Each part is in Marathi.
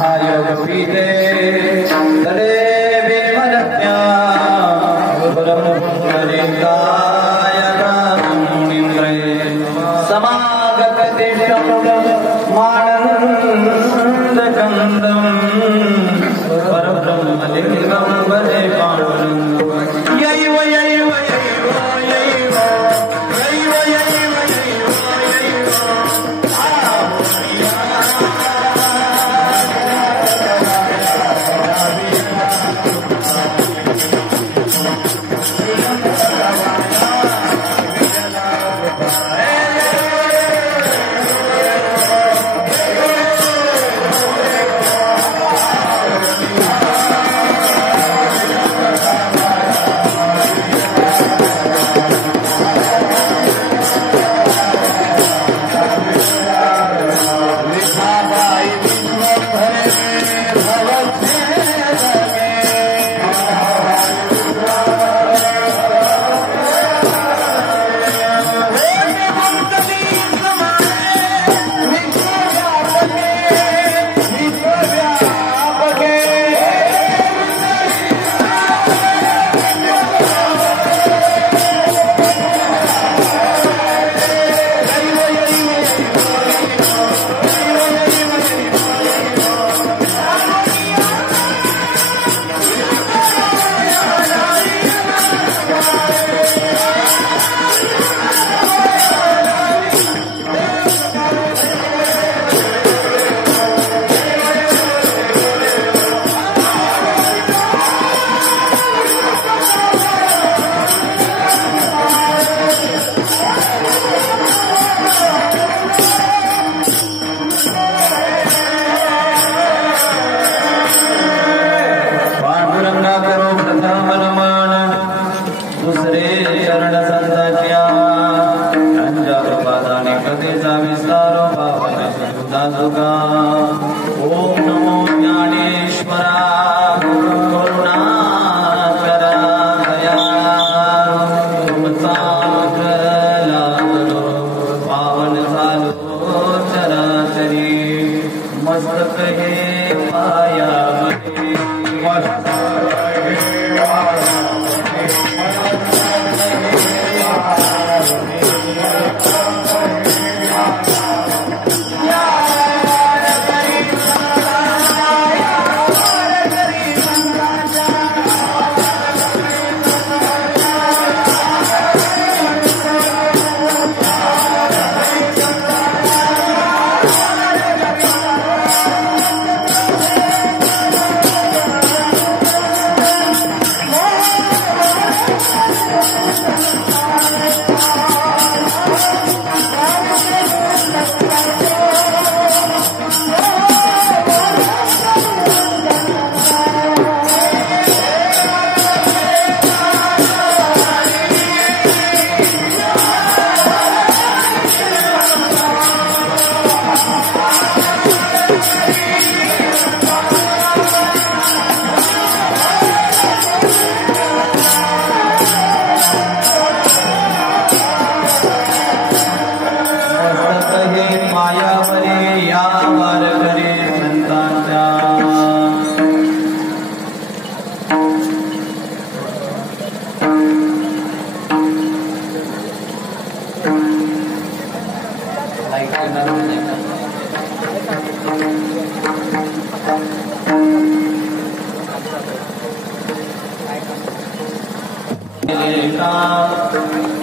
महायोग पीते तडे विमलज्ञा समागत मानंदकंदम परब्रह्मलिंगम वदे पाण्डुरंगम यैव यैव यैव यैव यैव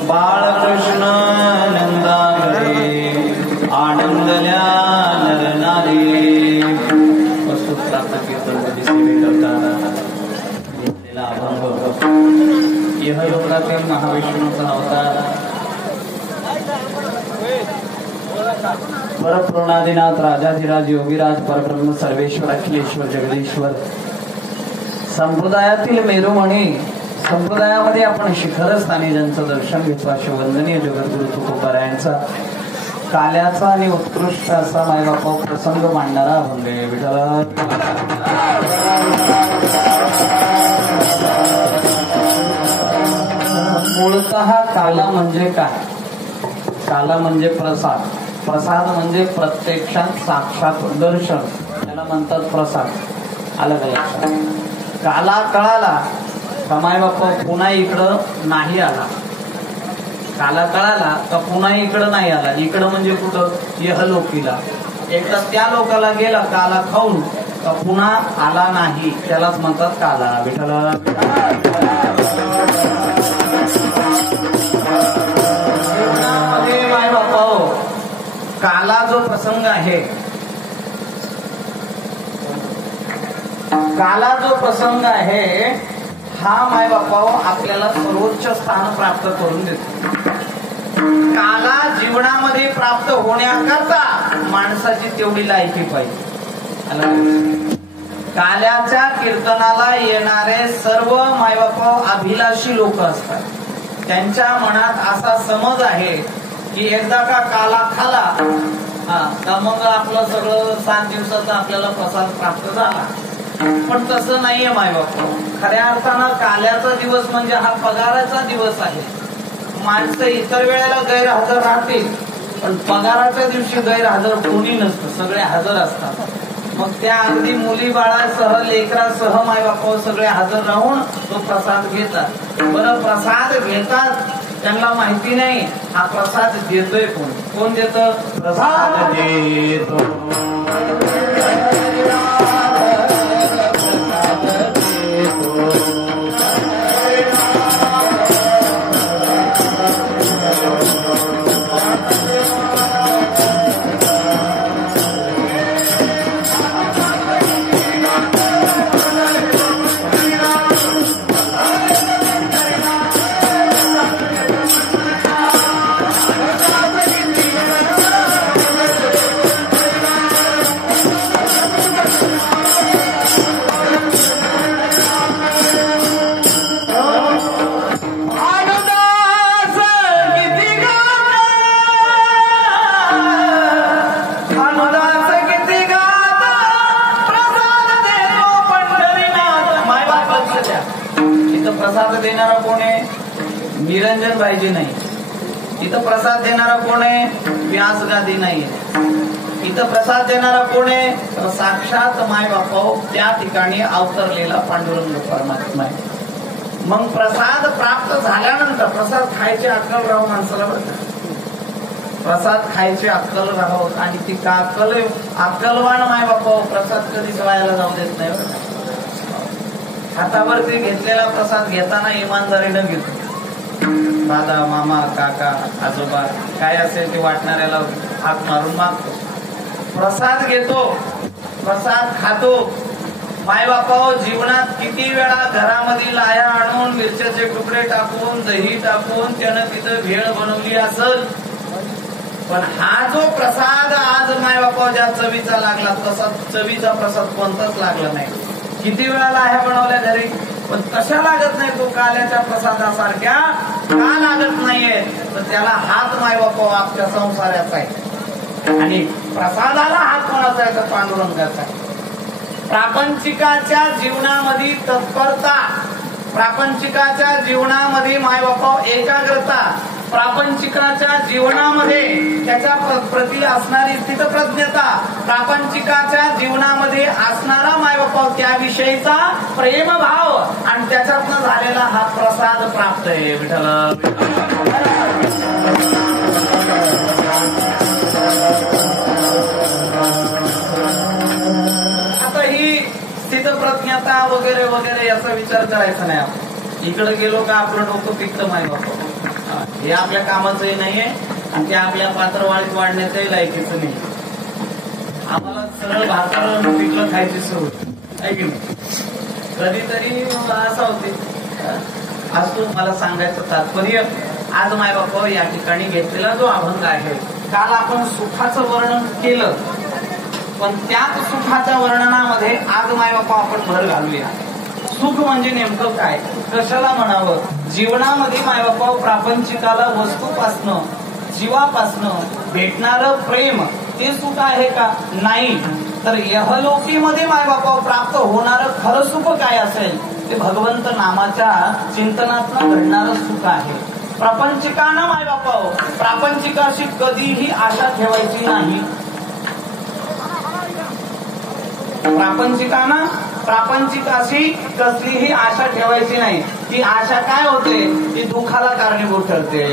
बाळकृष्ण नंदा घरे आनंदल्या नरनारी वस्तू प्राप्त कीर्तन सेवे करताना घेतलेला अभंग यह लोकातील महाविष्णूचा अवतार परपूर्णादिनाथ राजाधिराज योगीराज परब्रह्म सर्वेश्वर अखिलेश्वर जगदीश्वर संप्रदायातील मेरुमणी संप्रदायामध्ये आपण शिखरस्थानी ज्यांचं दर्शन घेतो असे वंदनीय जगद्गुरु तुकोबारायांचा काल्याचा आणि उत्कृष्ट असा मायबापा प्रसंग मांडणारा अभंग आहे. विठ्ठल मूळतः काला म्हणजे काय? काला म्हणजे प्रसाद. प्रसाद म्हणजे प्रत्यक्षात साक्षात दर्शन. त्याला म्हणतात प्रसाद. आलं का लक्षात? काला कळाला का माय बाप्पा पुन्हा इकडं नाही आला. काला कळाला का पुन्हा इकडं नाही आला. इकडं म्हणजे कुठं? यहलोकीला. एकदा त्या लोकाला गेला काला खाऊन का पुन्हा आला नाही, त्यालाच म्हणतात काला. विठ्ठला जीवनामध्ये माय बाप्पा काला जो प्रसंग आहे, काला जो प्रसंग आहे हा माय बाप्पा आपल्याला सर्वोच्च स्थान प्राप्त करून देतो. काला जीवनामध्ये प्राप्त होण्याकरता माणसाची तेवढी लायकी पाहिजे. काल्याच्या कीर्तनाला येणारे सर्व मायबापा अभिलाषी लोक असतात. त्यांच्या मनात असा समज आहे की एकदा का काला खाला तर मग आपलं सगळं 7 दिवसाचा आपल्याला प्रसाद प्राप्त झाला. पण तसं नाहीये मायबापा. खऱ्या अर्थानं काल्याचा दिवस म्हणजे हा पगाराचा दिवस आहे. माणसं इतर वेळेला गैरहजर राहतील, पण पगाराच्या दिवशी गैरहजर कोणी नसतं, सगळे हजर असतात. मग त्या अगदी मुली बाळासह लेकरासह मायबापा सगळे हजर राहून तो प्रसाद घेतात. बरं, प्रसाद घेतात त्यांना माहिती नाही हा प्रसाद देतोय कोण. कोण देतं? प्रसाद देतो. प्रसाद देणारा कोण आहे? निरंजन भाईजी नाही. इथं प्रसाद देणारा कोण आहे? व्यास गादी नाही. इथं प्रसाद देणारा कोण आहे? तर साक्षात माय बापा त्या ठिकाणी अवतरलेला पांडुरंग परमात्मा आहे. मग प्रसाद प्राप्त झाल्यानंतर प्रसाद खायची अक्कल राहू माणसाला. प्रसाद खायची अक्कल राहो आणि ती का अक्कलवान माय बापा प्रसाद कधीच वायाला जाऊ देत नाही. हातावरती घेतलेला प्रसाद घेताना इमानदारीनं घेतो. दादा, मामा, काका, आजोबा काय असेल ते वाटणाऱ्याला हात मारून मागतो. प्रसाद घेतो, प्रसाद खातो. मायबापा जीवनात किती वेळा घरामध्ये लाया आणून मिरच्याचे तुकडे टाकून दही टाकून त्यानं तिथं भेळ बनवली असेल, पण हा जो प्रसाद आज मायबापा ज्या चवीचा लागला तसा चवीचा प्रसाद कोणताच लागला नाही. किती वेळा लाह्या बनवल्या घरी, पण कशा लागत नाही तो काल्याच्या प्रसादासारख्या. का लागत नाहीये? तर त्याला हात मायबापा आपल्या संसाराचा आहे आणि प्रसादाला हात कोणाचा आहे? तर पांडुरंगाचा आहे. प्रापंचिकाच्या जीवनामध्ये तत्परता, प्रापंचिकाच्या जीवनामध्ये मायबापा एकाग्रता, प्रापंचिकाच्या जीवनामध्ये त्याच्या प्रती असणारी स्थितप्रज्ञता, प्रापंचिकाच्या जीवनामध्ये असणारा मायबापा त्याविषयीचा प्रेमभाव आणि त्याच्यातनं झालेला हा प्रसाद प्राप्त आहे. विठ्ठल आता ही स्थितप्रज्ञता वगैरे वगैरे याचा विचार करायचा नाही. आपण इकडे गेलो का आपलं डोकं पिकतं मायबापा. हे आपल्या कामाचंही नाहीये आणि ते आपल्या पात्रवाळीत वाढण्याचंही लायकीचं नाही. आम्हाला सरळ भाकरं पिकलं खायची सवय आहे की नाही. कधीतरी असं होते. आज तू मला सांगायचं तात्पर्य, आज मायबापा या ठिकाणी घेतलेला जो अभंग आहे, काल आपण सुखाचं वर्णन केलं, पण त्याच सुखाच्या वर्णनामध्ये आज मायबापा आपण भर घालूया. सुख म्हणजे नेमकं काय, कशाला म्हणावं? जीवनामध्ये मायबापा प्रापंचिकाला वस्तूपासनं, जीवापासनं भेटणारं प्रेम ते सुख आहे का? नाही. तर यहलोकीमध्ये मायबापा प्राप्त होणारं खरं सुख काय असेल? ते भगवंत नामाच्या चिंतनातनं घडणारं सुख आहे. प्रापंचिकानं मायबापा प्रापंचिकाशी कधीही आशा ठेवायची नाही. प्रापंचिकाशी कसलीही आशा ठेवायची नाही. ती आशा काय होते, ती दुःखाला कारणीभूत ठरते.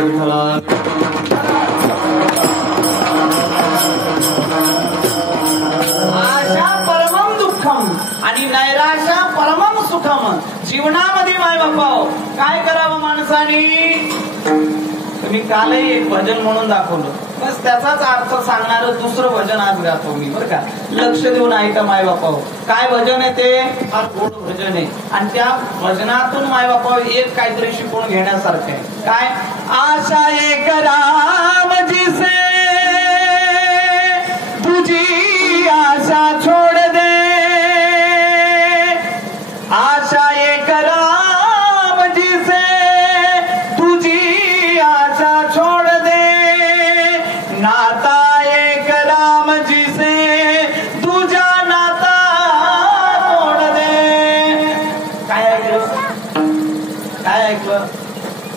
आशा परमम दुःखम आणि नैराशा परमम सुखम. जीवनामध्ये माय बापा काय करावं माणसाने. तुम्ही कालही एक भजन म्हणून दाखवलं, बस त्याचाच अर्थ सांगणारं दुसरं भजन आज गातो मी, बरं का. लक्ष देऊन ऐका माय बापा. काय भजन आहे ते, फार गोड भजन आहे. आणि त्या भजनातून माय बापा एक काहीतरी शिकून घेण्यासारखं आहे. काय, आशा एक राम जिसे तुझी आशा छोड दे. आशा एक राम जिसे तुझी आशा छोड़ दे. नाता एक राम जिसे तुझा नाता तोड दे. काय ऐकलं, काय ऐकलं.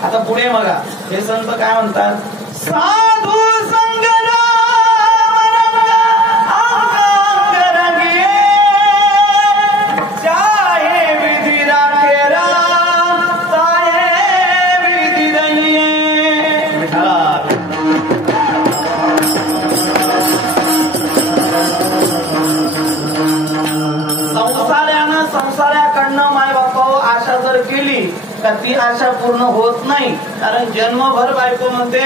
आता पुढे बघा, हे संत काय म्हणतात. साधू संग ती आशा पूर्ण होत नाही. कारण जन्मभर बायको म्हणते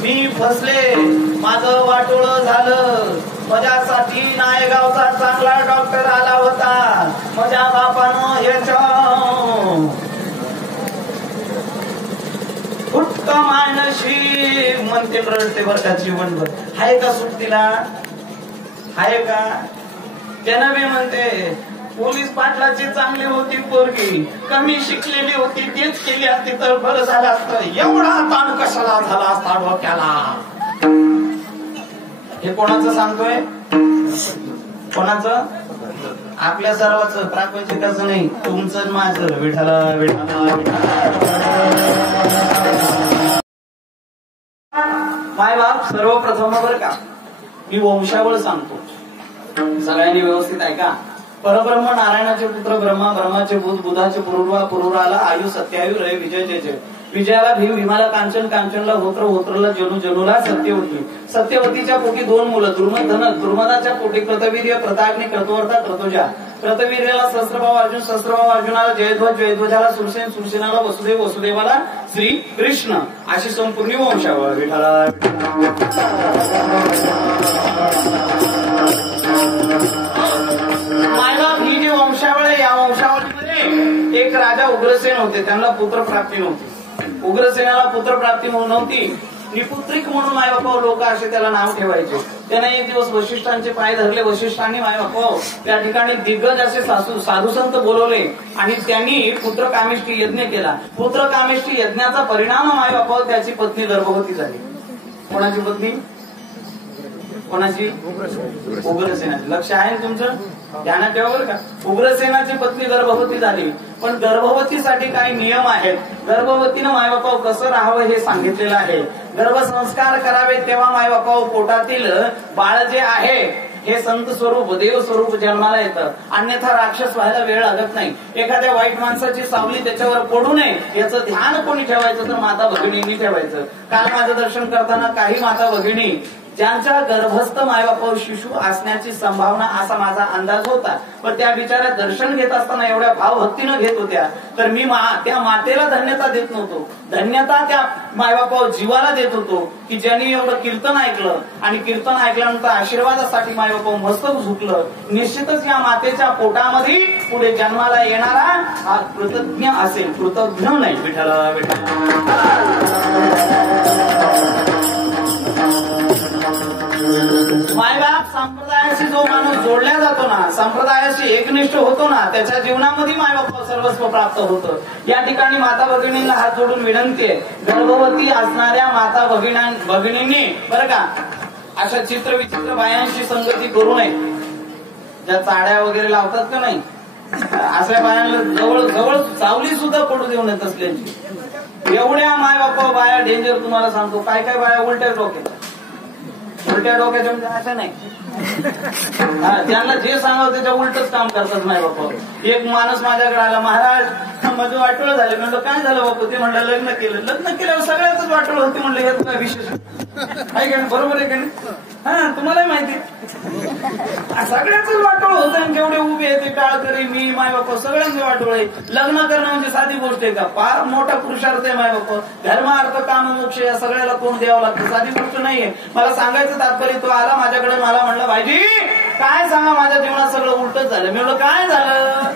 मी फसले, माझं वाटोळं झालं, माझ्यासाठी नायगावचा चांगला डॉक्टर आला होता, माझ्या बापानं याच्या फुटका मानशी म्हणते, रडते बरं का जीवनभर. आहे का सुट्टीला, आहे का. त्यानं बी म्हणते पोलीस पाटलाची चांगली होती पोरगी, कमी शिकलेली होती, तेच केली असती तर बरं झालं असतं. एवढा ताण कशाला झाला असता डोक्याला. हे कोणाचं सांगतोय, कोणाचं, आपल्या सर्वांचं, प्रापंचिकाचं नाही, तुमचं माझं. विठाला विठाला माय बाप सर्वप्रथम बरं का, मी वंशावळ सांगतो, सगळ्यांनी व्यवस्थित ऐका. परब्रह्म नारायणाचे पुत्र ब्रह्मा, ब्रह्माचे भूत, बुधाचे पुरुर्वा, पुरुराला आयु, सत्यायु, रय, विजय, जय जय. विजयाला भीम, भीमाला कांचन, कांचनला होत्र, होत्रला जनु, जनुला सत्यवती. सत्यवतीच्या पोटी 2 मुलं, दुर्मद धनक, दुर्मदाच्या पोटी कृतवीर्य, कृताग्नी, क्रतुवर्ता, क्रतुजा. कृतवीर्याला सहस्त्रभाव अर्जुन, सहस्त्रभाव अर्जुनाला जयध्वज, जयध्वजाला सुरसेन, सुरसेनाला वसुदेव, वसुदेवाला श्री कृष्ण. अशी संपूर्ण वंशावळ. विठाला मायबाप ही जी वंशावळ आहे, या वंशावळीमध्ये एक राजा उग्रसेन होते, त्यांना पुत्रप्राप्ती नव्हती. उग्रसेनाला पुत्रप्राप्ती म्हणून नव्हती, निपुत्रिक म्हणून मायबापा लोक असे त्याला नाव ठेवायचे. त्याने एक दिवस वशिष्ठांचे पाय धरले. वशिष्ठांनी मायबापा त्या ठिकाणी दिग्गज असे साधू संत बोलवले आणि त्यांनी पुत्रकामेष्टी यज्ञ केला. पुत्रकामेष्टी यज्ञाचा परिणाम मायबापा त्याची पत्नी गर्भवती झाली. कोणाची पत्नी, कोणाची, उग्रसेनाची. लक्ष आहे ना तुमचं, ध्यानात ठेवा बरं का. उग्रसेनाची पत्नी गर्भवती झाली, पण गर्भवतीसाठी काही नियम आहेत. गर्भवतीनं मायबापा कसं राहावं हे सांगितलेलं आहे. गर्भसंस्कार करावे तेव्हा मायबापा पोटातील बाळ जे आहे हे संत स्वरूप, देव स्वरूप जन्माला येतं. अन्यथा राक्षस व्हायला वेळ लागत नाही. एखाद्या वाईट माणसाची सावली त्याच्यावर पडू नये याचं ध्यान कोणी ठेवायचं तर माता भगिनींनी ठेवायचं. काल माझं दर्शन करताना काही माता भगिनी ज्यांच्या गर्भस्थ मायबापा शिशु असण्याची संभावना असा माझा अंदाज होता, पण त्या बिचाऱ्या दर्शन घेत असताना एवढ्या भावभक्तीनं घेत होत्या, तर मी त्या मातेला धन्यता देत नव्हतो. धन्यता त्या मायबापा जीवाला देत होतो की ज्यांनी एवढं कीर्तन ऐकलं आणि कीर्तन ऐकल्यानंतर आशीर्वादासाठी मायबापा मस्तक झुकलं. निश्चितच या मातेच्या पोटामध्ये पुढे जन्माला येणारा हा कृतज्ञ असेल, कृतज्ञ नाही. विठाला मायबाप संप्रदायाशी जो माणूस जोडल्या जातो ना, संप्रदायाशी एकनिष्ठ होतो ना, त्याच्या जीवनामध्ये मायबाप सर्वस्व प्राप्त होतं. या ठिकाणी माता भगिनींना हात जोडून विनंती आहे, गर्भवती असणाऱ्या माता भगिनींनी बरं का अशा चित्रविचित्र बायांशी संगती करू नये. ज्या चाड्या वगैरे लावतात का नाही, अशा बायांना जवळ जवळ सावली सुद्धा पडू देऊ नये तसल्याची. एवढ्या मायबापा बाया डेंजर. तुम्हाला सांगतो काय काय बाया उलट्या डोक्यात. उलट्या डोक्याच्या म्हणजे अशा नाही. त्यांना जे सांगावं त्याच्या उलटच काम करतात नाही बापू. एक माणूस माझ्याकडे आला, महाराज माझं वाटोळं झालं. म्हणलं काय झालं बापू? ते म्हणलं लग्न केलं. लग्न केल्यावर सगळ्याच वाटोळं होते. म्हणलं यात काय विशेष आहे का? बरोबर आहे का नाही? हा, तुम्हालाही माहिती सगळ्याच वाटोळ होतं. आणि जेवढे उभे आहे ते टाळकरी, मी, माय बापा सगळ्यांचे वाटोळ आहे. लग्न करणं म्हणजे साधी गोष्ट आहे का? फार मोठा पुरुषार्थ आहे माय बापा. धर्म, अर्थ, काम, मोक्ष या सगळ्याला कोण द्यावं लागतं, साधी गोष्ट नाहीये. मला सांगायचं तात्पर्य, तो आला माझ्याकडे, मला म्हणलं भाईजी काय सांगा माझ्या जीवनात सगळं उलटच झालं. मी म्हणलं काय झालं?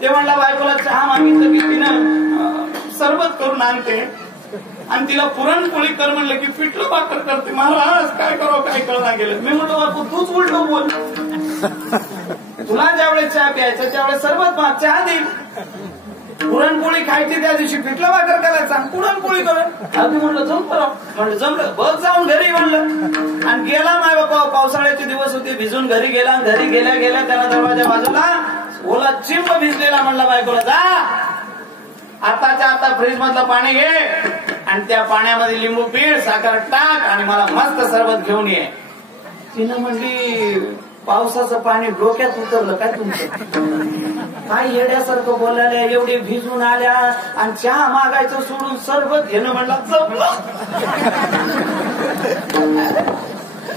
ते म्हणला बायकोला चहा मागितलं की तिनं सरबत करून आणते आणि तिला पुरणपोळी कर म्हणलं की पिठलं भाकर करते. महाराज काय करावं काय कळना गेलं. मी म्हणतो बापू तूच उलट बोल. तुला ज्यावेळेस चहा प्यायचा त्यावेळेस सरबत माग, चहा देईल. पुरणपोळी खायची त्या दिवशी पिठलं भाकर करायचा, पुरणपोळी कर. आधी म्हणलं जमतं. म्हणलं जमलं, बस जाऊन घरी म्हणलं. आणि गेला माय बापा, पावसाळ्याचे दिवस होते, भिजून घरी गेला. घरी गेल्या गेल्या त्याला दरवाजा बाजूला ओला चिंब भिजलेला. म्हणला बायकोला जा आताच्या आता फ्रीज मधलं पाणी घे आणि त्या पाण्यामध्ये लिंबू पीठ, साखर टाक आणि मला मस्त सरबत घेऊन ये. तिनं म्हणली पावसाचं पाणी डोक्यात उतरलं काय तुमचं? काय येड्यासारखं बोलायला, एवढे भिजून आल्या आणि चहा मागायचं सोडून सरबत घेणं म्हणलं जमलं.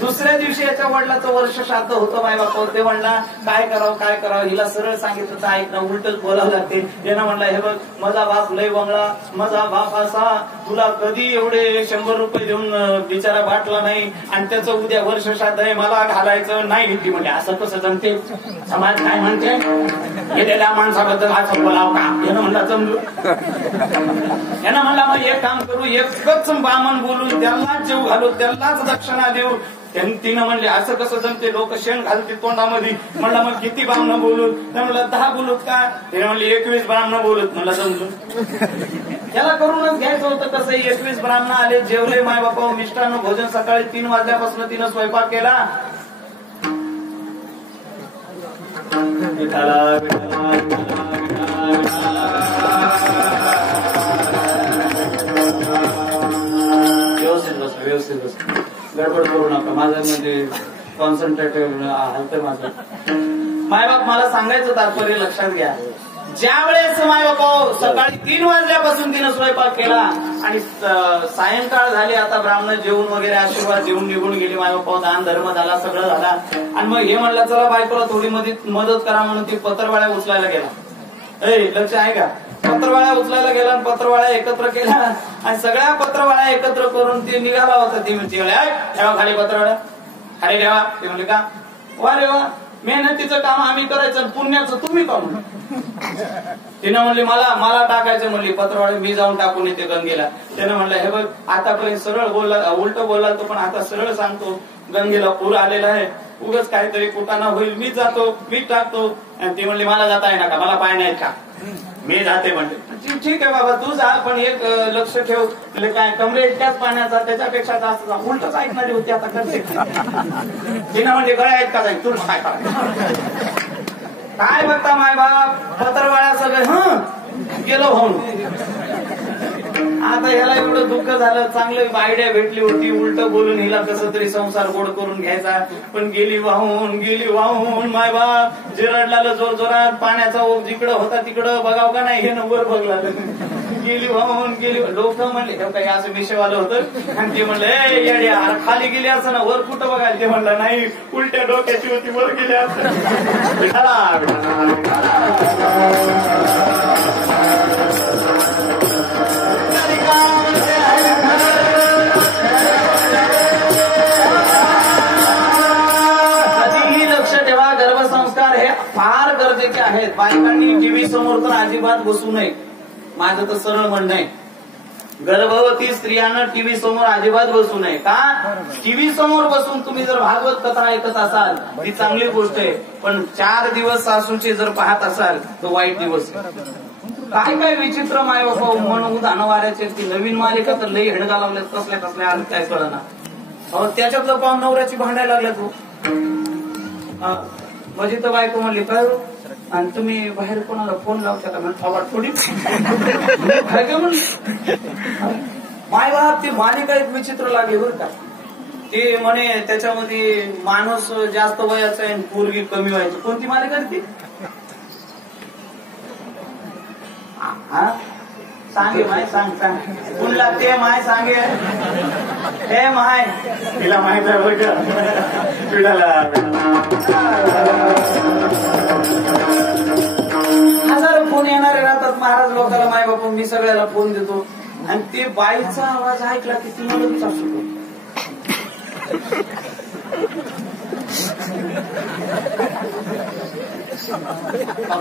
दुसऱ्या दिवशी याच्या वडिलाचं वर्ष श्राद्ध होतं माय बापा. ते म्हणला काय करावं काय करावं. हिला सरळ सांगितलं तर ऐक ना, उलटच बोलावं लागते. यानं म्हणला हे बघ माझा बाप लय बंगळा, माझा बाप असा, तुला कधी एवढे 100 रुपये देऊन बिचारा बाटला नाही आणि त्याचं उद्या वर्ष श्राद्ध आहे, मला घालायचं नाही. ती म्हणजे असं कसं जमते, समाज काय म्हणते, गेलेल्या माणसाबद्दल असं बोलावं का? यानं म्हणला जमलो. यानं म्हणला मग एक काम करू, एकच बामण बोलून त्यालाच जेव घालू, त्यालाच दक्षिणा देऊ. तिनं म्हणले असं कसं जमते, लोक शेण घालते तोंडामध्ये. म्हणला मग किती ब्राह्मण बोलूत? म्हणलं 10 बोलूत का? तिने म्हणले 21 ब्राह्मण बोलत. म्हणलं समजून त्याला करूनच घ्यायचं होतं. कसं 21 ब्राह्मण आले, जेवले माय बापा, मिष्टान्न भोजन. सकाळी 3 वाजल्यापासून तिनं स्वयंपाक केला. व्यवस्थित बस, व्यवस्थित बस, गडबड करू नका. माझं म्हणजे कॉन्सन्ट्रेटेड हलतं माझं. मायबाप मला सांगायचं तात्पर्य लक्षात घ्या. ज्या वेळेस मायबाप सकाळी 3 वाजल्यापासून तिनं स्वयंपाक केला आणि सायंकाळ झाली, आता ब्राह्मण जेवून वगैरे आशीर्वाद देऊन निघून गेली. मायबाप दान धर्म झाला, सगळं झाला. आणि मग हे म्हणलं चला बायकोला थोडी मदत करा म्हणून ती पत्रवाळ्या उचलायला गेला. लक्ष आहे का? पत्रवाळ्या उचलायला गेला आणि पत्रवाळ्या एकत्र केल्या आणि सगळ्या पत्रवाळ्या एकत्र करून ते निघाला होता. ती म्हणते ठेवा खाली पत्रवाळ्या, खाली ठेवा. ते म्हणले का? वा रे वा, मेहनतीचं काम आम्ही करायचं, पुण्याचं तुम्ही पाहून. तिनं म्हणली मला टाकायचं म्हणली पत्रवाळी, मी जाऊन टाकून येते गंगेला. त्यानं म्हणलं हे बघ आतापर्यंत सरळ बोलला, उलट बोलला तो, पण आता सरळ सांगतो गंगेला पूर आलेला आहे, उगाच काहीतरी कुटाणा होईल, मी जातो, मी टाकतो. आणि ती म्हणली मला जाता येणार का, मला पाय नाहीत का, मी जाते म्हणते. ठीक आहे बाबा तू जा, पण एक लक्ष ठेव. म्हणजे काय कमरे इतक्याच पाण्याचा, त्याच्यापेक्षा जास्त जा. उलटच ऐकणारी होती, आता करते. तिनं म्हणजे गळ्या आहेत का जाईल, तुला काय करायचं? काय बघता माय बाप, पत्रवाळ्या सगळे गेलो होऊन. आता ह्याला एवढं दुःख झालं, चांगलं आयडिया भेटली होती, उलट बोलून हिला कसं तरी संसार गोड करून घ्यायचा, पण गेली वाहून माय बाप. जिरडला जोर जोरात, पाण्याचा ओघ जिकडं होता तिकडं बघाव का नाही, हे नंबर बघला. गेली वाहून गेली. लोक म्हणले काही असं मिशेवालं होतं आणि ते म्हणलं येड्या खाली गेली असं ना, वर कुठं बघायला? ते म्हणलं नाही, उलट्या डोक्याची होती, वर गेली असं. कधीही लक्ष ठेवा, गर्भसंस्कार हे फार गरजेचे आहेत. बायकांनी टीव्ही समोर तर अजिबात बसू नये. माझं तर सरळ म्हणणं आहे, गर्भवती स्त्रियांना टीव्ही समोर अजिबात बसू नये. का? टीव्ही समोर बसून तुम्ही जर भागवत कथा ऐकत असाल ती चांगली गोष्ट आहे, पण 4 दिवस सासूचे जर पाहत असाल तर वाईट दिवस. काय काय विचित्र माय बाबा मन उदाहरणं वाऱ्याचे. ती नवीन मालिका तर लई हेडगा लावल्यात, कसल्या आलं काय कळना. त्याच्यातलं पाहून नवऱ्याची भांडायला लागल्या तू. म्हणजे तर बायको म्हणली काय आणि तुम्ही बाहेर कोणाला फोन लावता का? थोडी माय बाप ती मालिका एक विचित्र लागली बरं का. ते म्हणे त्याच्यामध्ये माणूस जास्त वयाचा आहे पोरगी कमी व्हायची. कोणती मालिका ती? सांगे माय सांग कुणला ते माय सांगे हे माय तिला माहित आहे बघ हजारो फोन येणारे राहतात महाराज लोकांना. माय बापू मी सगळ्याला फोन देतो आणि ते बाईचा आवाज ऐकला की ती मला विचार सुटतो.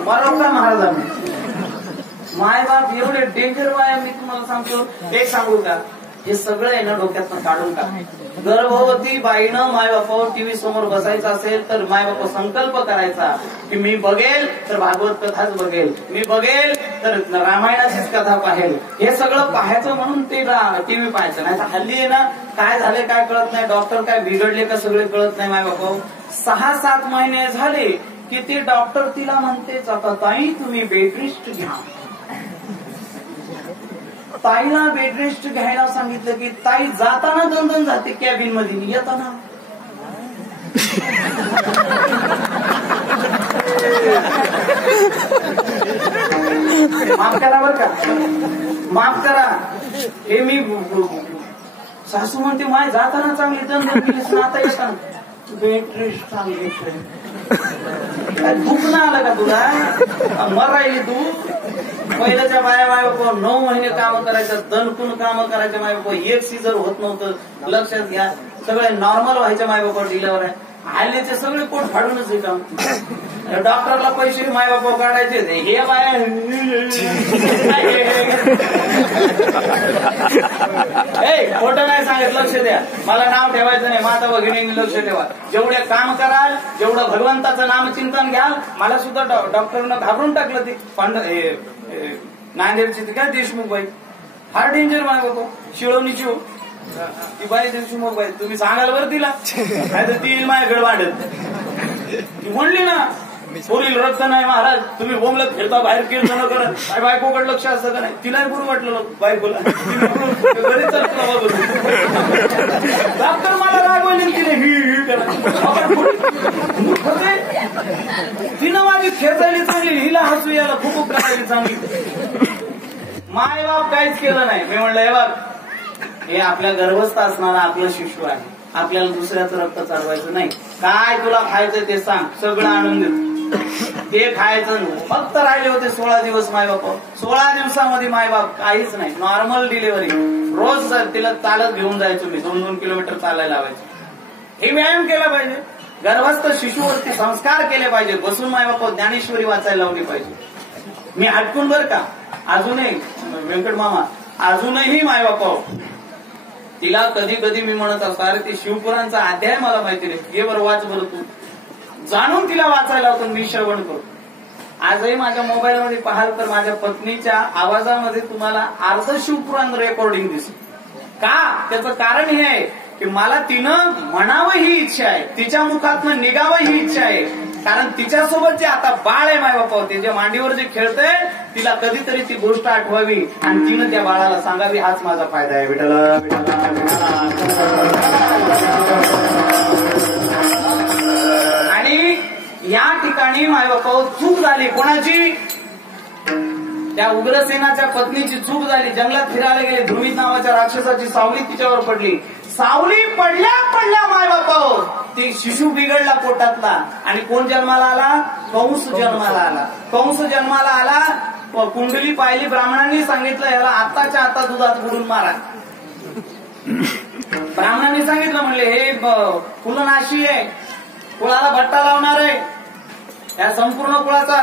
बरोबर महाराजांनी माय बाप एवढे डेंजर वाय. मी तुम्हाला सांगतो एक सांगू का, हे सगळं आहे ना डोक्यातनं काढून टाक. गर्भवती बाईनं माय बापावर टीव्ही समोर बसायचं असेल तर माय बापा संकल्प करायचा की मी बघेल तर भागवत कथाच बघेल, मी बघेल तर रामायणाचीच कथा पाहेल. हे सगळं पाहायचं म्हणून ते टीव्ही पाहायचं. नाही तर हल्ली आहे ना काय झाले काय कळत नाही, डॉक्टर काय बिघडले का सगळे कळत नाही. माय बापा 6-7 महिने झाले की ते डॉक्टर तिला म्हणतेच आता ताई तुम्ही बेड रेस्ट घ्या. ताईला बेड रेस्ट घ्यायला सांगितलं की ताई जाताना दंदन जाते कॅबिन मध्ये, येताना माफ करा बर का, माफ करा. हे मी सासू म्हणते माय जाताना चांगली दंदन केलीस ना, आता येताना बेड रेस्ट चांगली. दुखणं आलं का तुला? मर राहिली तू. पहिल्याच्या बाया माय बाप 9 महिने काम करायचं, दणकून काम करायचे माय बाप. एक सीझर होत नव्हतं. लक्षात घ्या सगळे नॉर्मल व्हायचे माय बाप. डिलेव्हर आहे हल्ल्याचे सगळे पोट फाडूनच हे काम. डॉक्टरला पैसे माय बाप काढायचे. हे बाया खोटं नाही सांगत. लक्ष द्या, मला नाव ठेवायचं नाही. माता भगिनींनी लक्ष ठेवा. जेवढे काम कराल जेवढं भगवंताचं नामचिंतन घ्याल. मला सुद्धा डॉक्टरनं घाबरून टाकलं. ती नांदेडची ती काय देशमुख बाई फार डेंजर माय बाप. शिळवणीची हो ती बाई देशमुख बाई. तुम्ही सांगाल बरं तिला, नाही तर ती माझ्याकडे वाढत. ती म्हणली ना पोरील रक्त नाही महाराज, तुम्ही बोंबलत फिरता बाहेर कीर्तन करत. काय बायकोकडे लक्ष असतं का नाही? तिलाही बरं वाटलं बायकोला. घरी चालतो डॉक्टर मला रागवले तिने ही तिनं माझी खेचायली चांगली, हिला हसू यायला खूप करायली चांगली. माय बाप काहीच केलं नाही. मी म्हणलं हे बघ, हे आपल्या गर्भस्थ असणारा आपलं शिशु आहे, आपल्याला दुसऱ्याचं रक्त चालवायचं नाही. काय तुला खायचं ते सांग, सगळं आणून देतो. ते खायचं फक्त राहिले होते 16 दिवस माय बाप. 16 दिवसामध्ये माय बाप काहीच नाही. Normal delivery. रोज तिला चालत घेऊन जायचो मी. 2-2 किलोमीटर चालायला लावायचं. हे व्यायाम केला पाहिजे. गर्भस्थ शिशूवरती संस्कार केले पाहिजे. बसून माय बाप ज्ञानेश्वरी वाचायला लावली पाहिजे. मी हटकून बर का अजूनही व्यंकट मामा अजूनही माय बाप तिला कधी कधी मी म्हणत असतो अरे ते शिवपुराणचा अध्याय मला माहिती नाही, हे बरं वाच बरं तू. जाणून तिला वाचायला होतो मी श्रवण करतो. आजही माझ्या मोबाईलमध्ये पाहाल तर माझ्या पत्नीच्या आवाजामध्ये तुम्हाला अर्ध शिवपुराण रेकॉर्डिंग दिसेल. का? त्याचं कारण हे आहे की मला तिनं म्हणावं ही इच्छा आहे, तिच्या मुखातनं निघावं ही इच्छा आहे. कारण तिच्यासोबत जे आता बाळ आहे माय बापा, ते जे मांडीवर जे खेळतंय, तिला कधीतरी ती गोष्ट आठवावी आणि तिनं त्या बाळाला सांगावी हाच माझा फायदा आहे. विठ्ठला आणि या ठिकाणी माय बापा चूक झाली. कोणाची? त्या उग्रसेनाच्या पत्नीची चूक झाली. जंगलात फिरायला गेले. ध्रुवीत नावाच्या राक्षसाची सावली तिच्यावर पडली. सावली पडल्या पडल्या माय बापा ती शिशू बिघडला पोटातला. आणि कोण जन्माला आला? कंस जन्माला आला. कंस जन्माला आला. कुंडली पाहिली. ब्राह्मणांनी सांगितलं याला आताच्या आता दुधात बुडून मारा. ब्राह्मणांनी सांगितलं म्हणले हे कुलनाशी आहे, कुळाला भट्टा लावणार आहे, या संपूर्ण कुळाचा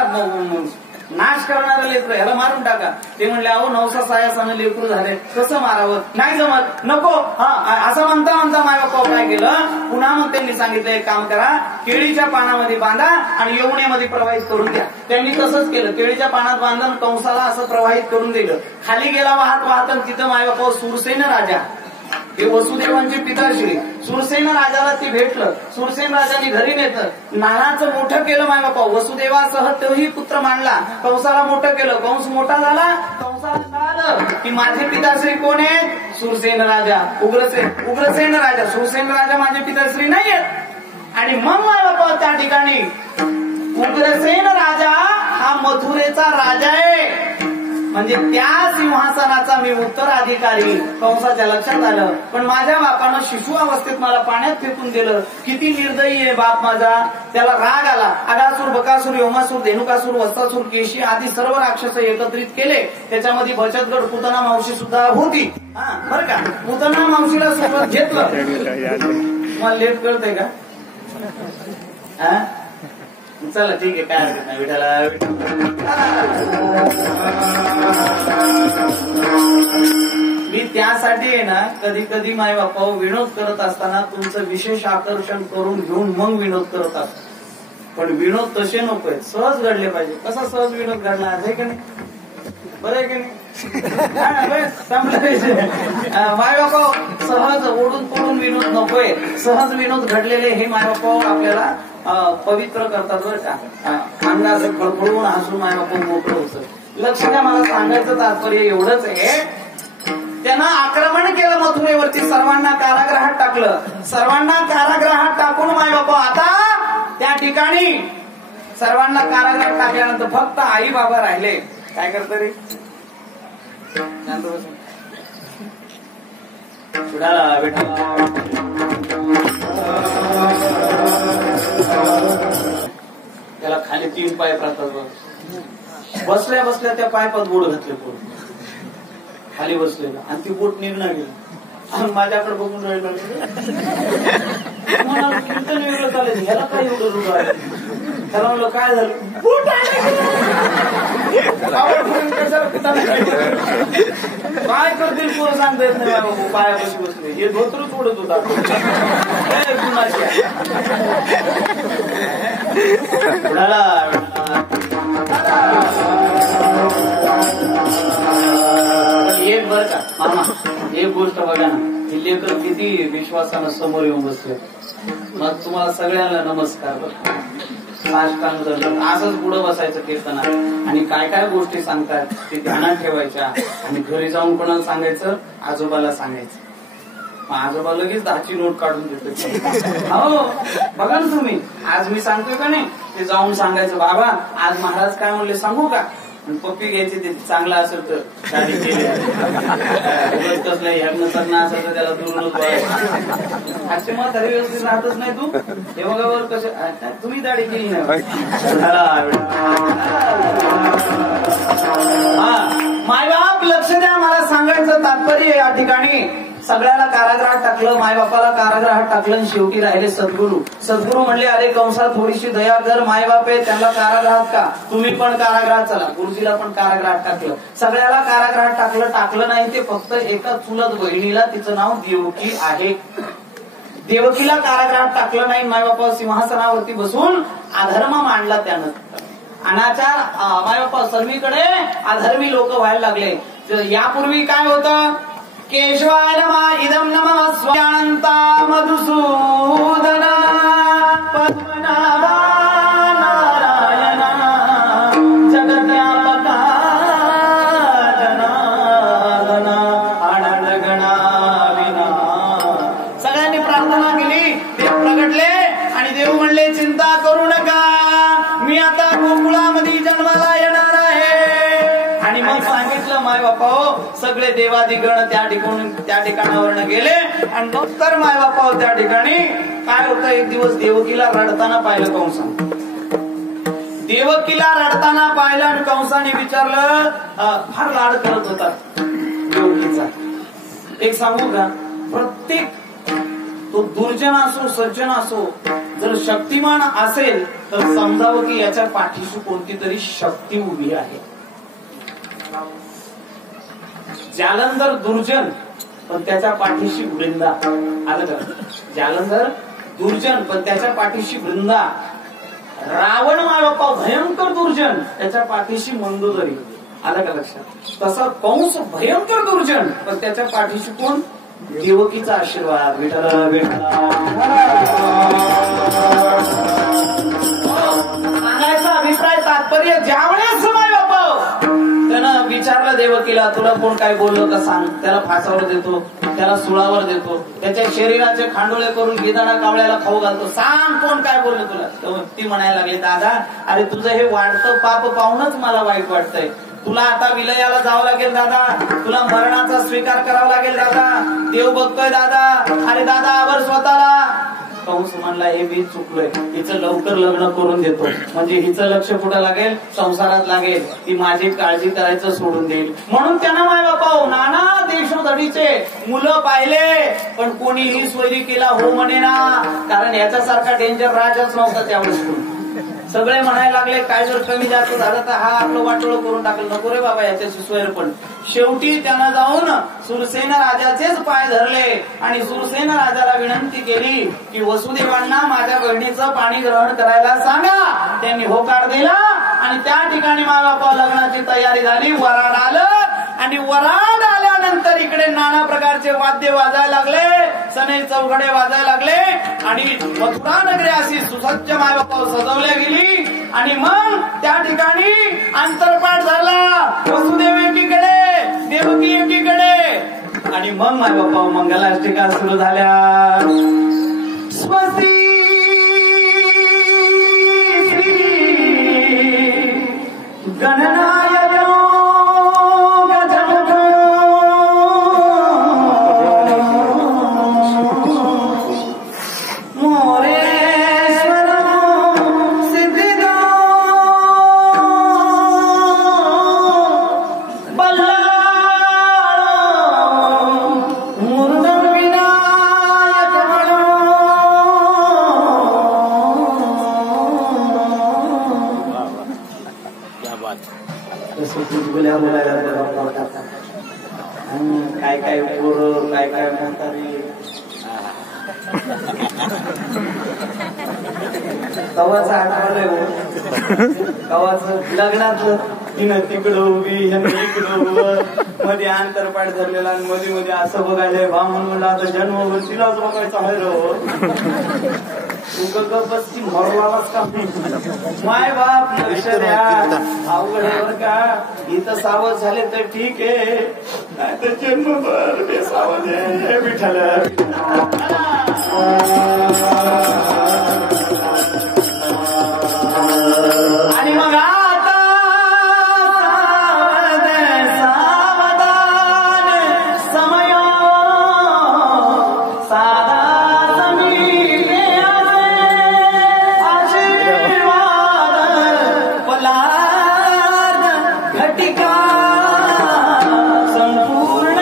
नाश करणारं लेकरं, ह्याला मारून टाका. ते म्हणले अहो 9 सायासानं लेकरू झाले, कसं मारावं? नाही जमत, नको. असं म्हणता म्हणता माय बापा काय केलं, पुन्हा मग त्यांनी सांगितलं एक काम करा, केळीच्या पानामध्ये बांधा आणि यमुनेमध्ये प्रवाहित करून द्या. त्यांनी तसंच केलं. केळीच्या पानात बांधून कंसाला असं प्रवाहित करून दिलं. खाली गेला वाहत वाहत. तिथं माय बापा सुरसेन राजा हे वसुदेवांचे पिताश्री. सुरसेन राजाला ती भेटलं. सुरसेन राजाने घरी नेतं, नानाचं मोठं केलं माय बापा. वसुदेवासह तोही पुत्र मांडला. कंसाला मोठं केलं. कंस मोठा झाला. कंसाला कळालं की माझे पिताश्री कोण आहेत? सुरसेन राजा, उग्रसेन राजा. सुरसेन राजा माझे पिताश्री नाही आहेत. आणि मग माय बापा त्या ठिकाणी उग्रसेन राजा हा मथुरेचा राजा आहे. म्हणजे त्या सिंहासनाचा मी उत्तराधिकारी. कंसाच्या लक्षात आलं. पण माझ्या बापानं शिशु अवस्थेत मला पाण्यात फेकून दिलं. किती निर्दयी आहे बाप माझा. त्याला राग आला. अगासूर, बकासूर, योमासूर, धेनुकासूर, वत्सासूर, केशी आदी सर्व राक्षस एकत्रित केले. त्याच्यामध्ये बचतगड पूतना मावशी सुद्धा होती. बरं का. पूतना मावशीला सोबत घेतलं. मला लेट कळतंय का? चला ठीक आहे, काय हरकत नाही. विठाला मी त्यासाठी आहे ना कधी कधी माय बापा विनोद करत असताना तुमचं विशेष आकर्षण करून घेऊन मग विनोद करत असतो. पण विनोद तसे नकोय, सहज घडले पाहिजे. कसा सहज विनोद घडणार आहे की नाही? बरं आहे की नाही? माय बापा सहज ओढून पडून विनोद नकोय. सहज विनोद घडलेले हे माय बापा आपल्याला पवित्र करतात बरं का. अंगाचं खळखळून हसून माय बापा मोकळं होतं. लक्ष द्या, मला सांगायचं तात्पर्य एवढंच आहे. त्यानं आक्रमण केलं मथुरेवरती. सर्वांना कारागृहात टाकलं. सर्वांना कारागृहात टाकून माय बापा आता त्या ठिकाणी सर्वांना कारागृहात टाकल्यानंतर फक्त आई बाबा राहिले. काय करत रे? त्याला खाली 3 पाईप राहतात. बसल्या बसल्या त्या पाईपात बोट घातले. पुढे खाली बसलेला आणि ती बोट निर्णय गेली. माझ्याकडे बघून राहिलं. कीर्तन वेगळं चालेल, ह्याला काय एवढं रुग आहे? त्याला म्हणलं काय झालं? काय करतील पोरं सांगता येत नाही बाबा. पायापाशी बसले. हे धोत्रच उडत होता. एक बर का मामा, एक गोष्ट बघा ना, हे लेकर किती विश्वासानं समोर येऊन बसले. मग तुम्हाला सगळ्यांना नमस्कार. असंच पुढं बसायचं कीर्तनात आणि काय काय गोष्टी सांगतात ते ध्यानात ठेवायच्या. आणि घरी जाऊन कोणाला सांगायचं? आजोबाला सांगायचं. मग आजोबा लगेच 10ची नोट काढून देतो. हो बघा ना तुम्ही, आज मी सांगतोय का नाही, ते जाऊन सांगायचं. बाबा आज महाराज काय म्हणले सांगू का? पप्पी घ्यायची, ते चांगला असेल तर शादी केली. कसलं ह्यानं करणं असेल तर त्याला दूरच व्हायचं. आजचे मग तरी व्यवस्थित राहतच नाही. तू हे बघावर कसं तुम्ही दाढी केली नाही. मायबाप लक्ष द्या, मला सांगायचं तात्पर्य या ठिकाणी. सगळ्याला कारागृहात टाकलं, मायबापाला कारागृहात टाकलं. शेवटी राहिले सद्गुरू. सद्गुरू म्हणले अरे कंसा थोडीशी दया कर, मायबाप आहे त्यांना कारागृहात का, तुम्ही पण कारागृहात चला. गुरुजीला पण कारागृहात टाकलं. सगळ्याला कारागृहात टाकलं नाही ते फक्त एका चुलत बहिणीला, तिचं नाव देवकी आहे. देवकीला कारागृहात टाकलं नाही. मायबापा सिंहासनावरती बसून अधर्म मांडला त्यानं. अनाचार मायबापा सर्वीकडे अधर्मी लोक व्हायला लागले. यापूर्वी काय होतं? केशवाय नमः इदं नमः स्वानंता मधुसूदन पद्मनाभा नारायणा जगद्व्यापका जनार्दना अनंतगणा विना. सगळ्यांनी प्रार्थना केली. देव प्रगटले आणि देव म्हणले चिंता करू नका, मी आता गोकुळामध्ये जन्माला येणार आहे. आणि मग सांगितलं माय बापा सगळे देवादिगण त्या ठिकाणावर गेले. आणि नंतर माय बापा त्या ठिकाणी काय होतं, एक दिवस देवकीला रडताना पाहिलं कंसाने. देवकीला रडताना पाहिलं आणि कंसाने विचारलं, फार लाड करत होता देवकीचा. एक सांगू का, प्रत्येक तो दुर्जन असो सज्जन असो, जर शक्तिमान असेल तर समजावं की याच्या पाठीशी कोणती तरी शक्ती उभी आहे. जालंधर दुर्जन पण त्याच्या पाठीशी वृंदा. आलं का? जालंधर दुर्जन पण त्याच्या पाठीशी वृंदा. रावण मायबापा भयंकर दुर्जन, त्याच्या पाठीशी मंदोदरी. आलं का लक्षात? तसा कंस भयंकर दुर्जन पण त्याच्या पाठीशी कोण? देवकीचा आशीर्वाद. विठ्ठल विठ्ठल सांगायचा अभिप्राय तात्पर्य ज्यावेळेस माय बापा त्यानं विचारलं देवकीला तुला कोण काय बोललं का सांग. त्याला फासावर देतो, त्याला सुळावर देतो, त्याच्या शरीराचे खांडोळे करून गिधाडा कावळ्याला खाऊ घालतो. सांग कोण काय बोललं तुला. ती म्हणायला लागली दादा अरे तुझं हे वाढतं पाप पाहूनच मला वाईट वाटतंय. तुला आता विलयाला जावं लागेल दादा, तुला मरणाचा स्वीकार करावा लागेल दादा. देव बघतोय दादा. अरे दादा आवर स्वतःला. कंस म्हणला हे मी चुकलोय, हिचं लवकर लग्न करून देतो म्हणजे हिचं लक्ष कुठं लागेल, संसारात लागेल, ती माझी काळजी करायचं सोडून देईल. म्हणून त्यांना माय बापा नाना देशोधडीचे मुलं पाहिले पण कोणीही सोयरी केला हो म्हणे ना. कारण याच्यासारखा डेंजर राजाच नव्हता त्यावेळेस. सगळे म्हणायला लागले काय जर कमी जास्त झालं तर हा आपलं वाटोळ करून टाकलं. नको रे बाबा याच्याशी सोयर. पण शेवटी त्यानं जाऊन सुरसेन राजाचेच पाय धरले आणि सुरसेन राजाला विनंती केली की वसुदेवांना माझ्या बहिणीचं पाणी ग्रहण करायला सांगा. त्यांनी होकार दिला आणि त्या ठिकाणी मागापा लग्नाची तयारी झाली. वराड आलं आणि वराड आल्यानंतर इकडे नाना प्रकारचे वाद्य वाजायला लागले, सनई चौघडे वाजायला लागले आणि मथुरा नगरी अशी सुसज्ज मायबापा सजवल्या गेली. आणि मग त्या ठिकाणी अंतरपाठ झाला. वसुदेव एकीकडे, देवकी एकीकडे आणि मग मायबापा मंगलाष्टिका सुरू झाल्या. स्वस्ती गणनाय काय काय पोरं काय काय म्हणतात कवाचं आठवलंय. कवाचं लग्नातलं तिनं तिकडं उभी इकडं उभं मध्ये अंतरपाठ धरलेला आणि मध्ये मध्ये असं बघायलंय बा म्हणून आता जन्म तिलाच बघायचं आहे रो. बसती मरलाच का माय बाप लक्ष द्या. अवघड बर का. इथं सावध झाले तर ठीक आहे, नाही तर जन्मभर बेसावध आहे. विठ्ठल आणि मग आता सावधान समय साधा घटिका संपूर्ण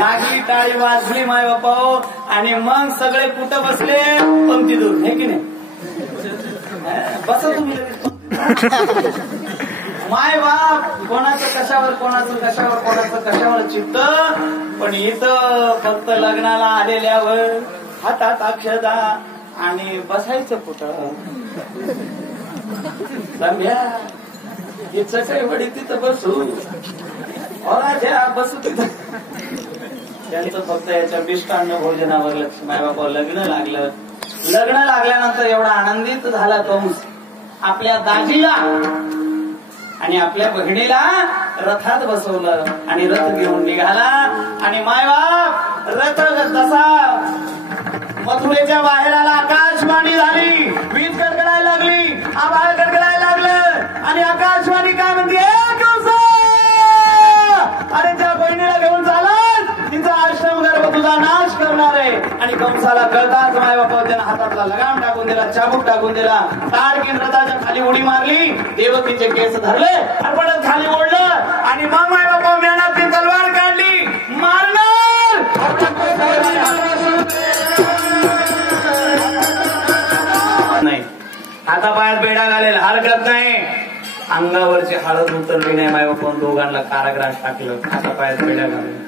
लागली टाळी वाजली माय बापा आणि मग सगळे कुठं बसले पंक्ती दूर हे की नाही बसा तुम्ही माय बाप कोणाचं कशावर कशावर चित्त पण इथं फक्त लग्नाला आलेल्यावर हातात अक्षदा आणि बसायचं कुठं समजा हिचं काही वडी तिथं बसू बसू तिथं त्यांचं फक्त याच्या मिष्टान्न भोजनावर लक्ष माय बापा लग्न लागल्यानंतर एवढा आनंदित झाला कंस आपल्या दाजीला आणि आपल्या बहिणीला रथात बसवलं आणि रथ घेऊन निघाला आणि मायबाप रथ तसा मथुरेच्या बाहेर आला आकाशवाणी झाली वीज कडकडायला लागली आभाळ कडकडायला लागलं आणि आकाशवाणी काय म्हणते आणि कंसाला कळताच माय बापा त्यानं हातातला लगाम टाकून दिला, चाबूक टाकून दिला, ताडकीन रथाच्या खाली उडी मारली, देवकीचे केस धरले, अर्पणच खाली ओढलं आणि मग माय बापा मेणातली तलवार काढली, मारणार नाही, हातापायात बेडा घालेल, हरकत नाही, अंगावरची हळद उतरली नाही, माय बापा दोघांना कारागृहात टाकलं, हातापायात बेडा घालेल.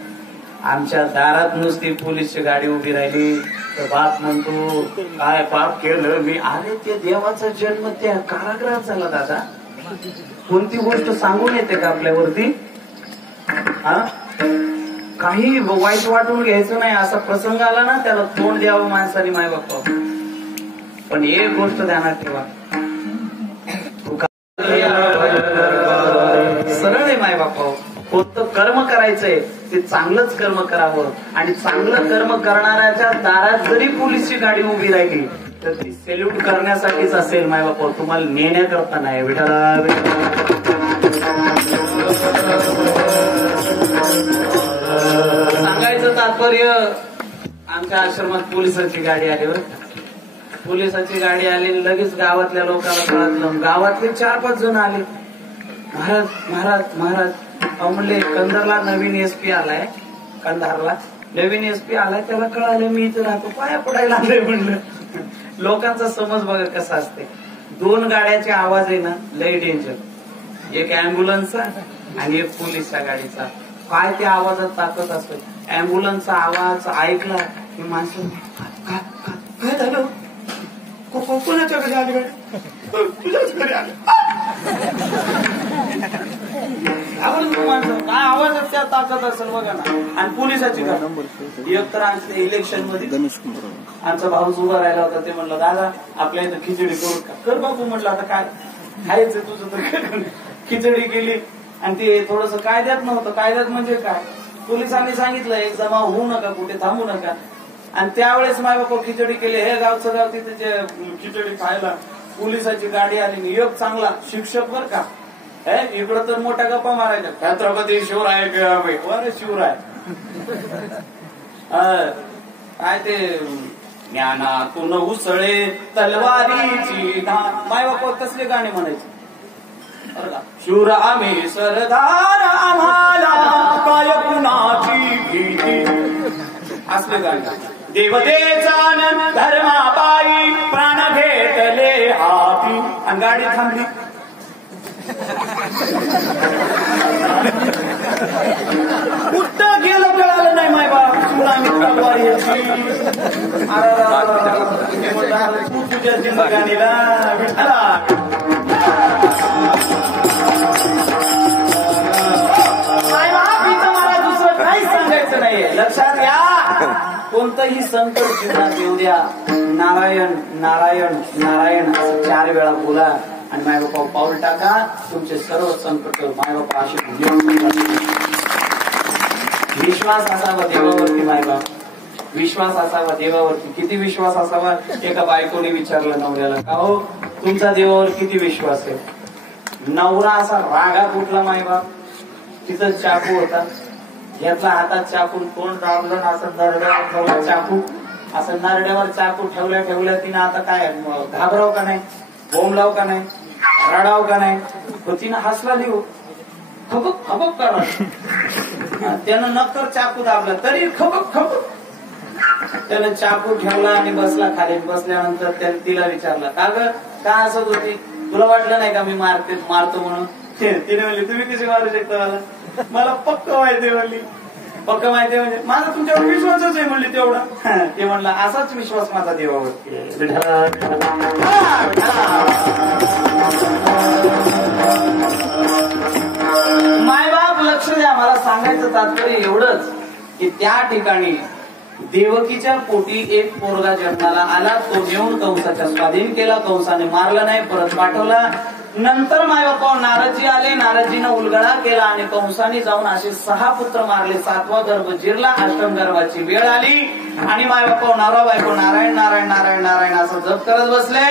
आमच्या दारात नुसती पोलीसची गाडी उभी राहिली तर बाप म्हणतो काय पाप केलं मी. अरे ते देवाचा जन्म त्या कारागृहात झाला दादा, कोणती गोष्ट सांगून येते का आपल्यावरती? हा, काही वाईट वाटून घ्यायचं नाही, असा प्रसंग आला ना त्याला तोंड द्यावं माणसाने माय बाप्पा. पण एक गोष्ट ध्यानात ठेवा, सरळ आहे माय बाप्पा, कोणतं कर्म करायचंय ते चांगलंच कर्म करावं आणि चांगलं कर्म करणाऱ्याच्या दारात जरी पोलीसची गाडी उभी राहिली तर ती सेल्यूट करण्यासाठीच असेल माय बाप्पा, तुम्हाला नेण्याकरता नाही. विठाला सांगायचं तात्पर्य, आमच्या आश्रमात पोलिसांची गाडी आली, पोलिसांची गाडी आली, लगेच गावातल्या लोकांना कळलं, गावातले 4-5 जण आले, महाराज महाराज महाराज म्हणले कंधारला नवीन एसपी आलाय, कंधारला नवीन एसपी आलाय, त्याला कळालं मी इथं राहतो, पाया पडायला आलोय म्हणलं. लोकांचा समज बघा कसा असते, 2 गाड्याचे आवाज आहे ना लय डेंजर, एक अँब्युलन्सचा आणि एक पोलीसच्या गाडीचा, काय त्या आवाजात ताकद असते. अँब्युलन्सचा आवाज ऐकला की माणसं काय झालं, कोणाच्या घरी आली गाडी, तुझ्याच घरी आली, काय आवाज त्या ताकद असेल बघा ना. आणि पोलिसाची गाडी, एक तर आमच्या इलेक्शन मध्ये आमचा भाऊ उभा राहिला होता, ते म्हणलं दादा आपल्या इथं खिचडी करू का, कर बापू म्हटलं, आता काय खायचं तुझं तर. खिचडी केली आणि ते थोडस कायद्यात नव्हतं, कायद्यात म्हणजे काय, पोलिसांनी सांगितलं एक जमा होऊ नका, कुठे थांबू नका, आणि त्यावेळेस माय बापा खिचडी केली, हे गावचं गाव तिथे खिचडी खायला पोलिसाची गाडी आली, एक चांगला शिक्षक बर का, इकडं तर मोठ्या गप्पा मारायच्या, छत्रपती शिवराय अरे शिवराय काय ते ज्ञानातून उसळे तलवारीची माय बापा तसले गाणे म्हणायचे, शूर आम्ही सरदार आम्हाला काय कुणाची भीती, असले गाणे. देवतेचा धर्मापायी प्राण घेतले हाती, आणि गाडी थांबली. कुठं गेलं कळालं नाही माय बाप, तू तुझ्या जिंदगानीला विठाला. माय बाप इथं मला दुसरं काहीच सांगायचं नाहीये, लक्षात घ्या. कोणतंही संकट जीवनात येऊ द्या, नारायण नारायण नारायण असं 4 वेळा बोला आणि माय बापा पाऊल टाका, तुमचे सर्व संकट माय बापा असे. विश्वास असावा देवावरती माय बाप, विश्वास असावा देवावरती. किती विश्वास असावा, एका बायकोने विचारलं नवऱ्याला, का हो तुमचा देवावर किती विश्वास आहे. नवरा असा रागात उठला माय बाप, तिथं चाकू होता, घेतला हातात चाकून, तोंड दाबलं, असं नरड्यावर ठेवला चाकू, असं नरड्यावर चाकू ठेवल्या ठेवल्या तिनं आता काय घाबराव का नाही, बोंबलाव का नाही, रडाव का नाही, तिनं हसला लिहू खबक खबक करा. त्यानं नक्कर चाकू दाबला तरी खबक खबक. त्यानं चाकू ठेवला आणि बसला खाली. बसल्यानंतर त्याने तिला विचारलं, का ग काय असत होती, तुला वाटलं नाही का मी मारतो म्हणून. तिने म्हणली तुम्ही कशी मारू शकता मला, मला पक्क माहिती म्हणली. पक्क माहिती म्हणजे माझा तुमच्यावर विश्वासच आहे म्हणली तेवढा. ते म्हणलं असाच विश्वास माझा देवावरती. मायबाप लक्ष द्या, मला सांगायचं तात्पर्य एवढंच की त्या ठिकाणी देवकीच्या पोटी एक पोरगा जन्माला आला, तो नेऊन कंसाच्या स्वाधीन केला, कंसाने मारला नाही, परत पाठवला. नंतर मायबापा नारदजी आले, नारदजीनं उलगडा केला आणि कंसाने जाऊन असे 6 पुत्र मारले. 7वा गर्भ जिरला, 8म गर्भाची वेळ आली आणि मायबापा नवरा बायको नारायण नारायण नारायण नारायण असं जप करत बसले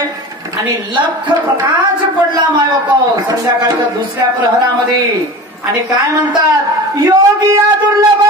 आणि लख प्रकाश पडला मायबापा संध्याकाळच्या 2ऱ्या प्रहरामध्ये. आणि काय म्हणतात, योगी दुर्लभ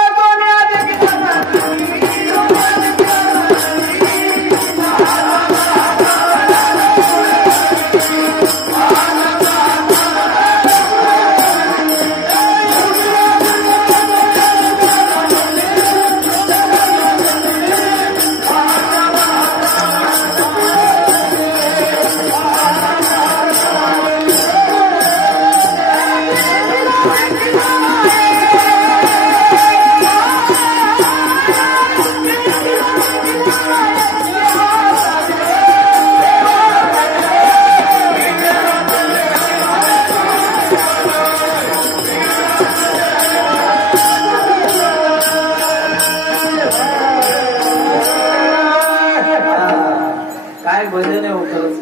भजन आहे खरंच.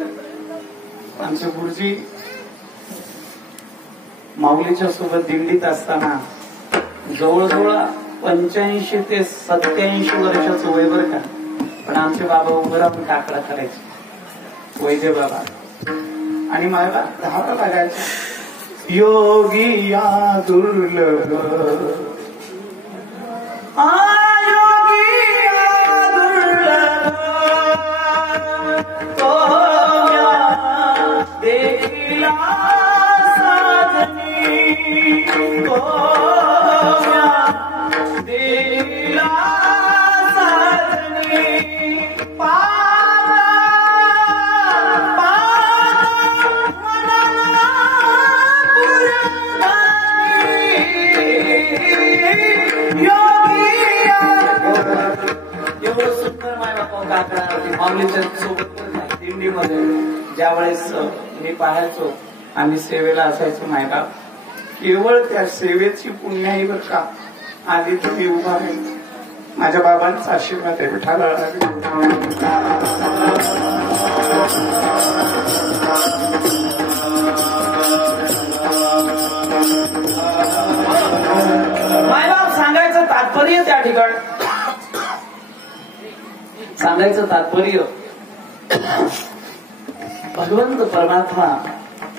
आमचे गुरुजी माऊलीच्या सोबत दिंडीत असताना जवळजवळ 85 ते 87 वर्षाचं वय बर का, पण आमचे बाबा उभं राहून काकडा करायचे वैद्य बाबा. आणि मला धावा लागायचा, योगी या दुर्लभ माऊलीच्या सोबत दिंडीमध्ये ज्यावेळेस मी पाहायचो, आम्ही सेवेला असायचो मायबाप, केवळ त्या सेवेची पुण्याई बर का आधी तुम्ही उभा राहील. माझ्या बाबांचा आशीर्वाद आहे विठाला. मायबाप सांगायचं तात्पर्य त्या ठिकाणी सांगायचं तात्पर्य, भगवंत परमात्मा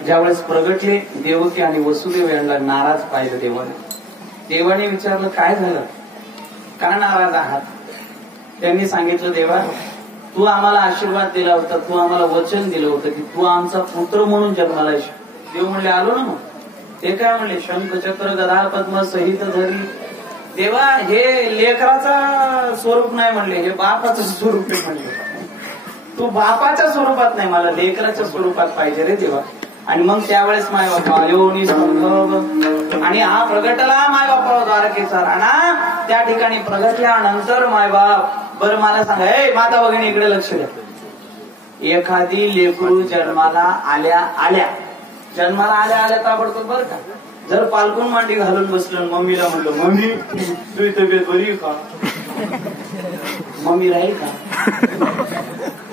ज्यावेळेस प्रगटले, देवकी आणि वसुदेव यांना नाराज पाहिलं देवाने. देवाने विचारलं काय झालं, का नाराज आहात? त्यांनी सांगितलं देवा, तू आम्हाला आशीर्वाद दिला होता, तू आम्हाला वचन दिलं होतं की तू आमचा पुत्र म्हणून जन्माला येशील. देव म्हणले आलो ना. मग ते काय म्हणले, शंख चक्र गदा पद्म सहित धरी. देवा हे लेकराचा स्वरूप नाही म्हणले, हे बापाचं स्वरूप आहे म्हणले. तू बापाच्या स्वरूपात नाही, मला लेकराच्या स्वरूपात पाहिजे रे देवा. आणि मग त्यावेळेस माय बापा आणि हा प्रगटला माय बापा द्वारकेचा राणा. त्या ठिकाणी प्रगटल्यानंतर मायबाप बरं मला सांगा, हे माता भगिनी इकडे लक्ष द्या. एखादी लेकरू जन्माला आल्या ताबडतोब बरं का, जर पालखून मांडी घालून बसलं, मम्मीला म्हणलं मम्मी तुझी तब्येत बरी का, मम्मी राहील का,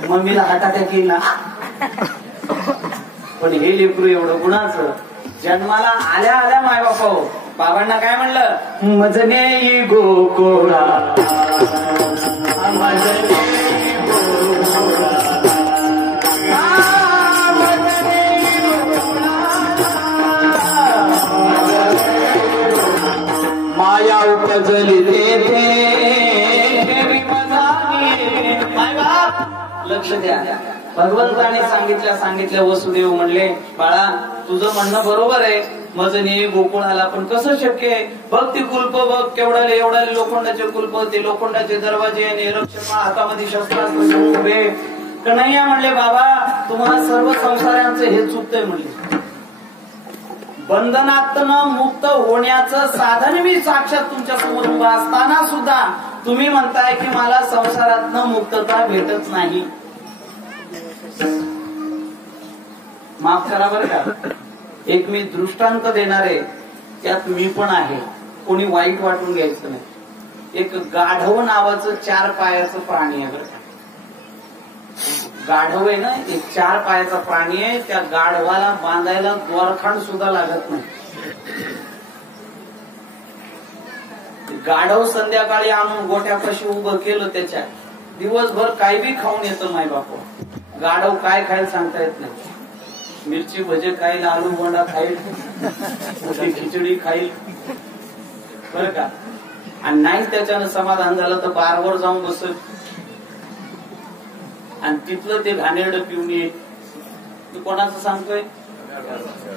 मम्मीला हार्ट अटॅक येईल ना. पण हे लेकरू एवढं गुणाचं, जन्माला आल्या माय बापा बाबांना काय म्हणलं, मजने गोकुळा माया उपजली तेथे. लक्ष द्या, भगवंताने सांगितल्या वसुदेव म्हणले, बाळा तुझं म्हणणं बरोबर आहे, मजने गोकुळाला, पण कसं शक्य आहे? बघ ती कुलप बघ, एवढाले लोखंडाचे कुलप, ते लोखंडाचे दरवाजे आणि रक्षक हातामध्ये शस्त्रास्त्र उभे. कन्हैया म्हणले बाबा तुम्हाला सर्व संसारांचं हे चुकतंय म्हणले. बंधनातनं मुक्त होण्याचं साधन मी साक्षात तुमच्या समोर उभं असताना सुद्धा तुम्ही म्हणताय की मला संसारातनं मुक्तता भेटत नाही. माफ करा बरं का, एक मी दृष्टांत देणारे त्यात मी पण आहे, कोणी वाईट वाटून घ्यायचं नाही. एक गाढव नावाचं 4 पायाचं प्राणी आहे बरं का. गाढव आहे ना, एक 4 पायाचा प्राणी आहे. त्या गाढवाला बांधायला द्वारखांड सुद्धा लागत नाही. गाढव संध्याकाळी आणून गोट्यापाशी उभं केलं, त्याच्या दिवसभर काही बी खाऊन येतं माय बापा. गाढव काय खायला सांगता येत नाही. मिरची भजे खाईल, आलू बोंडा खाईल, खिचडी खाईल बरं का. आणि नाही त्याच्यानं समाधान झालं तर बारवर जाऊन बसल आणि तिथलं ते घाणेरडं पिऊन येईल. तू कोणाचं सांगतोय?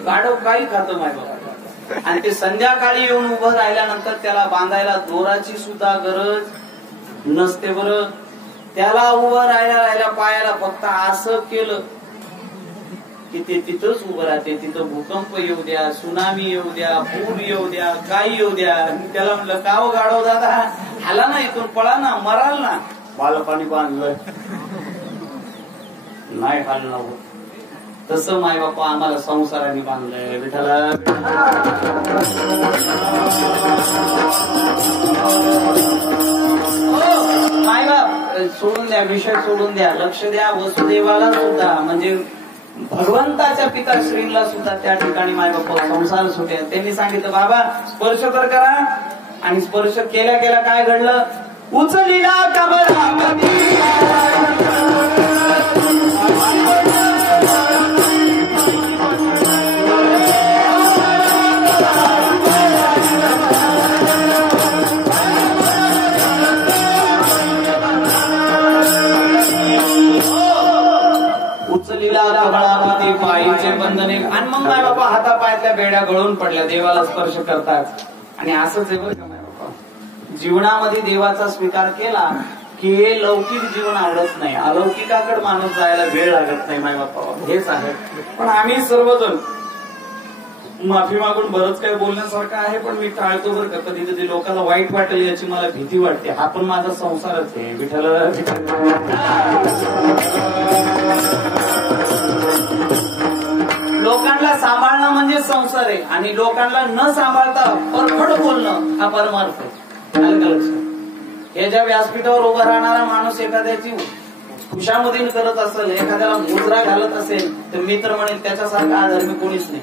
गाढव काही खातं माय बाबा. आणि ते संध्याकाळी येऊन उभं राहिल्यानंतर त्याला बांधायला दोराची सुद्धा गरज नसते बरं. त्याला उभं राहिल्या पायाला फक्त असं केलं की ते तिथंच उभं राहते. तिथं भूकंप येऊ द्या, सुनामी येऊ द्या, पूर येऊ द्या, काही येऊ द्या. त्याला म्हणलं का हो गाढव दादा, हाला ना इथून, पळा ना, मराल ना. बालपाणी बांधलं नाही हालणं होत. तसं माय बापा आम्हाला संसाराने बांधलंय विठाला. माय बाप सोडून द्या, विषय सोडून द्या, लक्ष द्या. वसुदेवाला सुद्धा म्हणजे भगवंताच्या पिता श्रीला सुद्धा त्या ठिकाणी मायबापा संसार सुटे. त्यांनी सांगितलं बाबा स्पर्श तर करा. आणि स्पर्श केल्या केल्या काय घडलं? उचलिला कमलापती कमळामध्ये पायीचे बंधने. आणि मग माय बाबा हातापायातल्या बेड्या गळून पडल्या, देवाला स्पर्श करतात. आणि असंच आहे बरं का माय बाबा, जीवनामध्ये देवाचा स्वीकार केला की हे लौकिक जीवन आवडत नाही, अलौकिकाकडे माणूस जायला वेळ लागत नाही माय बाबा, हेच आहे. पण आम्ही सर्वजण माफी मागून बरंच काही बोलण्यासारखं आहे, पण मी टाळतो बरं का. कधी कधी लोकांना वाईट वाटेल याची मला भीती वाटते. हा पण माझा संसारच आहे. विठ्ठल लोकांना सांभाळणं म्हणजे संसार आहे. आणि लोकांना न सांभाळता परखड बोलणं हा परमार्थ आहे. लक्षात. हे ज्या व्यासपीठावर उभा राहणारा माणूस एखाद्याची खुशामधीन करत असेल, एखाद्याला मुद्रा घालत असेल, तर मी तर म्हणेल त्याच्यासारखा आधर्मी कोणीच नाही.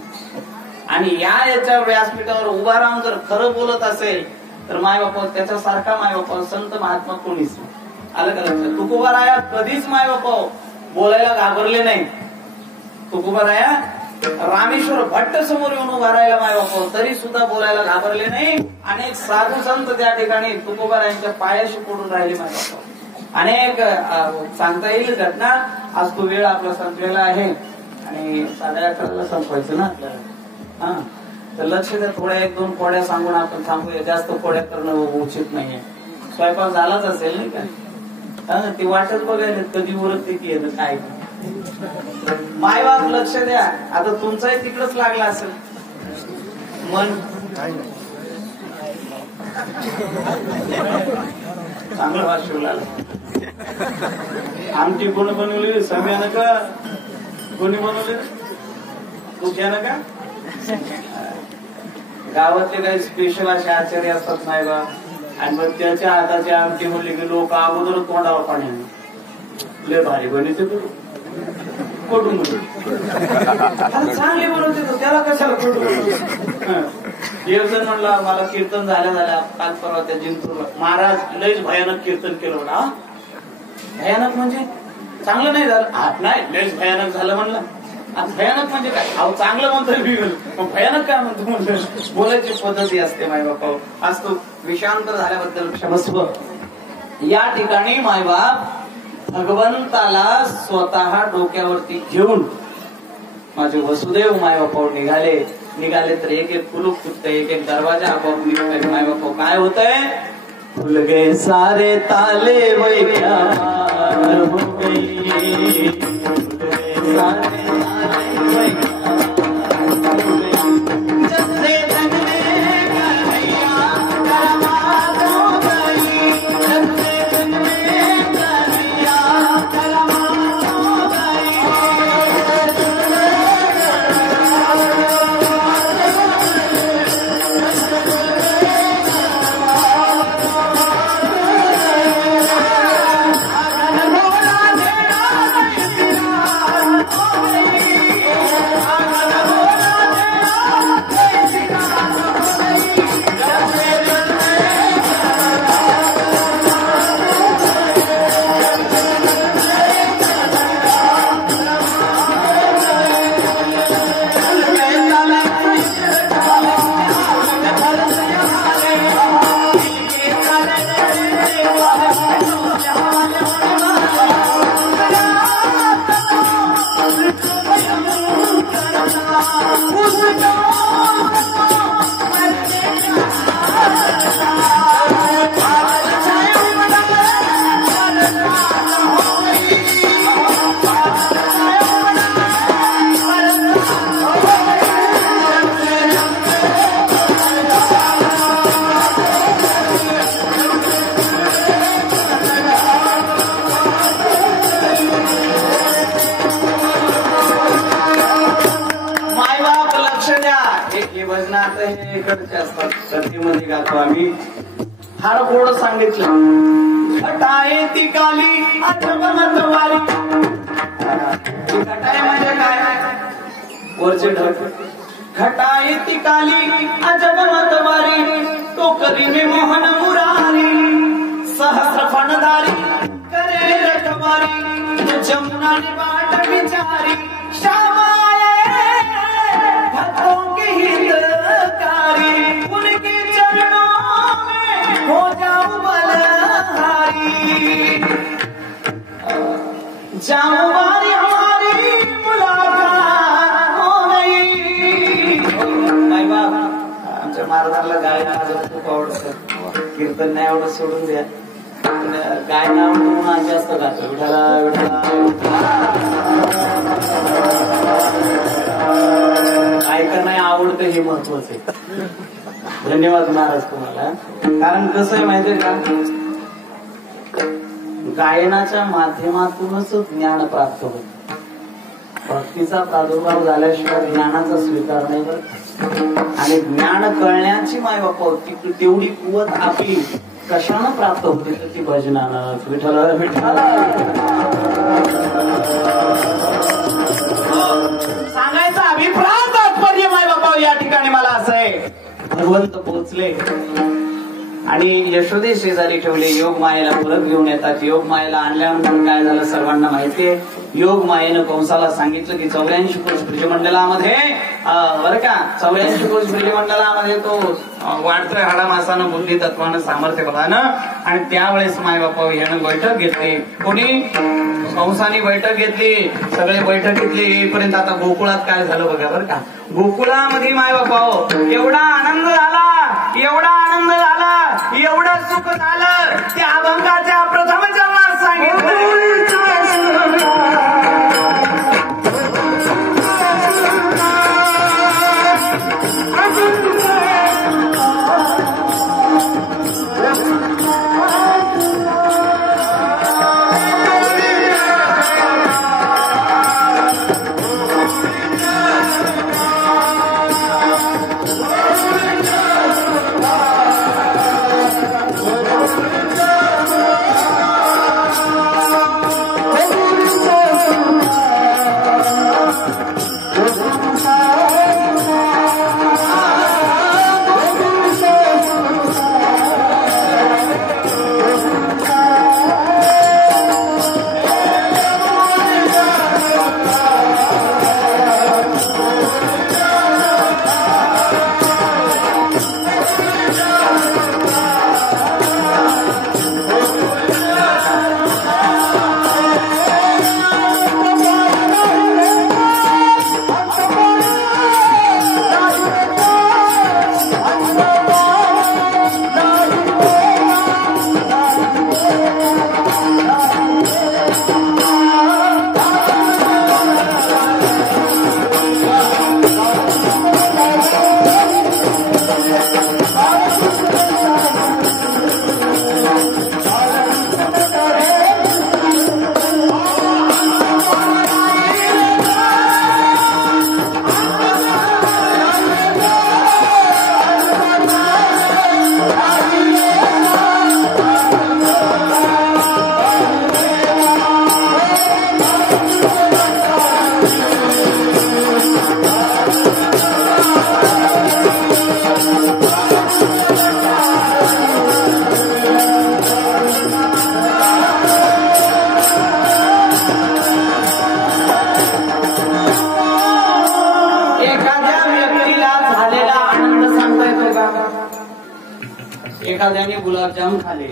आणि याच्या व्यासपीठावर उभा राहून जर खरं बोलत असेल तर मायबापा त्याच्यासारखा मायबापा संत महात्मा कोणीच नाही. आलं का लक्षात. तुकोबाराया कधीच मायबापा बोलायला घाबरले नाही. तुकोबाराया रामेश्वर भट्ट समोर येऊन उभा राहायला मायबापा तरी सुद्धा बोलायला घाबरले नाही. अनेक साधू संत त्या ठिकाणी तुकोबारायांच्या पायाशी पडून राहिले मायबापा. अनेक सांगता येईल घटना. आज तो वेळ आपला संपलेला आहे आणि 11:30 संपवायचं ना आपल्याला. हा तर लक्ष द्या. थोड्या 1-2 कोड्या सांगून आपण थांबूया. जास्त कोड्या करणं उचित नाहीये. स्वयंपाक झालाच असेल नाही का. ती वाटच बघायला कधी उरकते की येतं काय. मायबाप लक्ष द्या. आता तुमचाही तिकडच लागला असेल मन. चांगलं वाशिवला. आमटी कोण बनवली? सगळ्यानं का? कोणी बनवले? तुझ्यानं का? गावातले काही स्पेशल असे आचार्य असतात नाही बा. आणि मग त्याच्या हाताची आमटी म्हणली की लोक अगोदर तोंडावर पाणी लय भारी बनवते कोटून चांगले बनवते त्याला कशाला कोटून. देवजण म्हणला मला कीर्तन झाल्या काल परवा त्या जिंतूरला महाराज लयच भयानक कीर्तन केलं म्हणा. भयानक म्हणजे चांगलं नाही झालं. नाही लयच भयानक झालं म्हणलं. भयानक म्हणजे काय? अहो चांगलं म्हणतो भयानक काय म्हणतो म्हणलं. बोलायची पद्धती असते मायबापा. आज तो विषयांतर झाल्याबद्दल क्षमस्व. या ठिकाणी मायबाप भगवंताला स्वतः डोक्यावरती घेऊन माझे वसुदेव मायबापा निघाले तर एक कुलूप फुटतंय, एक दरवाजा आपोआप निघतोय. मायबापा काय होतंय? खुल गए सारे ताले वही क्या हो गई. सारे इकडचे असतात. सर्दीमध्ये गातो आम्ही. फार गोड सांगितलं घटाये ती काली अजब मतवारी. घटाय म्हणजे काय? वरचे ढग. घटाये ती काली अजब मतवारी तो करी में मोहन मुरारी सहस्र फणधारी करे रखवारी जमुना ने बाट विचारी श्यामाए भक्तों की हितकारी उनके चरणों में हो जाऊं बलहारी जाऊं बारी हमारी मुलाकात हो गई. माय बाप आमच्या महाराजांना गायन खूप आवडतं. कीर्तन नाही आवडत सोडून द्या. गायन आवडतं म्हणून आज जास्त गातो. विठाला विठाला ऐकणं नाही आवडतं हे महत्वाचं आहे. धन्यवाद महाराज तुम्हाला. कारण कसं आहे माहितीये का, गायनाच्या माध्यमातूनच ज्ञान प्राप्त होतं. भक्तीचा प्रादुर्भाव झाल्याशिवाय ज्ञानाचा स्वीकार नाही बरं. आणि ज्ञान कळण्याची माय बापा तेवढी कुवत आपली कशानं प्राप्त होते तर ती भजनानं. विठ्ठला विठ्ठला सांगायचा अभिप्राय तात्पर्य माय बापा या ठिकाणी मला असं आहे. भगवंत पोहोचले आणि यशोदे शेजारी ठेवले. योग मायेला परत घेऊन येतात. योग मायेला आणल्यानंतर काय झालं सर्वांना माहितीये. योग मायेनं कंसाला सांगितलं की 84 कोश ब्रजमंडलामध्ये बरं का 84 कोश ब्रजमंडलामध्ये तो वाढतोय हाडामासानं बुद्धी तत्वानं सामर्थ्य बघानं. आणि त्यावेळेस माय बापा यानं बैठक घेतली. कोणी? कंसाने बैठक घेतली. सगळे बैठक घेतली. येईपर्यंत आता गोकुळात काय झालं बघा बरं का. गोकुळामध्ये माय बापा एवढा आनंद झाला, एवढा आनंद झाला, एवढं सुख झालं त्या अभंगाच्या प्रथम जन्मात सांगितलं. एखाद्याने गुलाबजाम खाल्ले.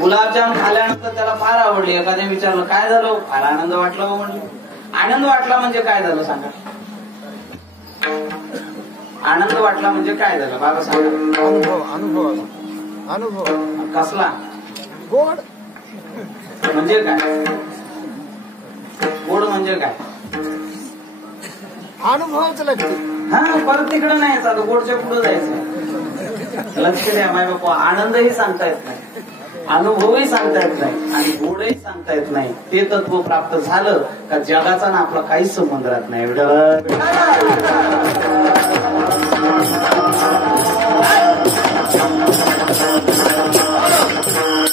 गुलाबजाम खाल्ल्यानंतर त्याला फार आवडले. एखाद्याने विचारलं काय झालं? फार आनंद वाटला हो म्हणजे. आनंद वाटला म्हणजे काय झालं सांगा. आनंद वाटला म्हणजे काय झालं बाबा सांगा. अनुभव कसला? गोड म्हणजे काय? गोड म्हणजे काय? अनुभवच लागते. हा परत तिकडं नाही जायचं, गोडच्या पुढे जायचं. लक्ष द्या माय बापा. आनंदही सांगता येत नाही, अनुभवही सांगता येत नाही आणि गोडही सांगता येत नाही. ते तत्व प्राप्त झालं का जगाचा ना आपला काहीच संबंध राहत नाही.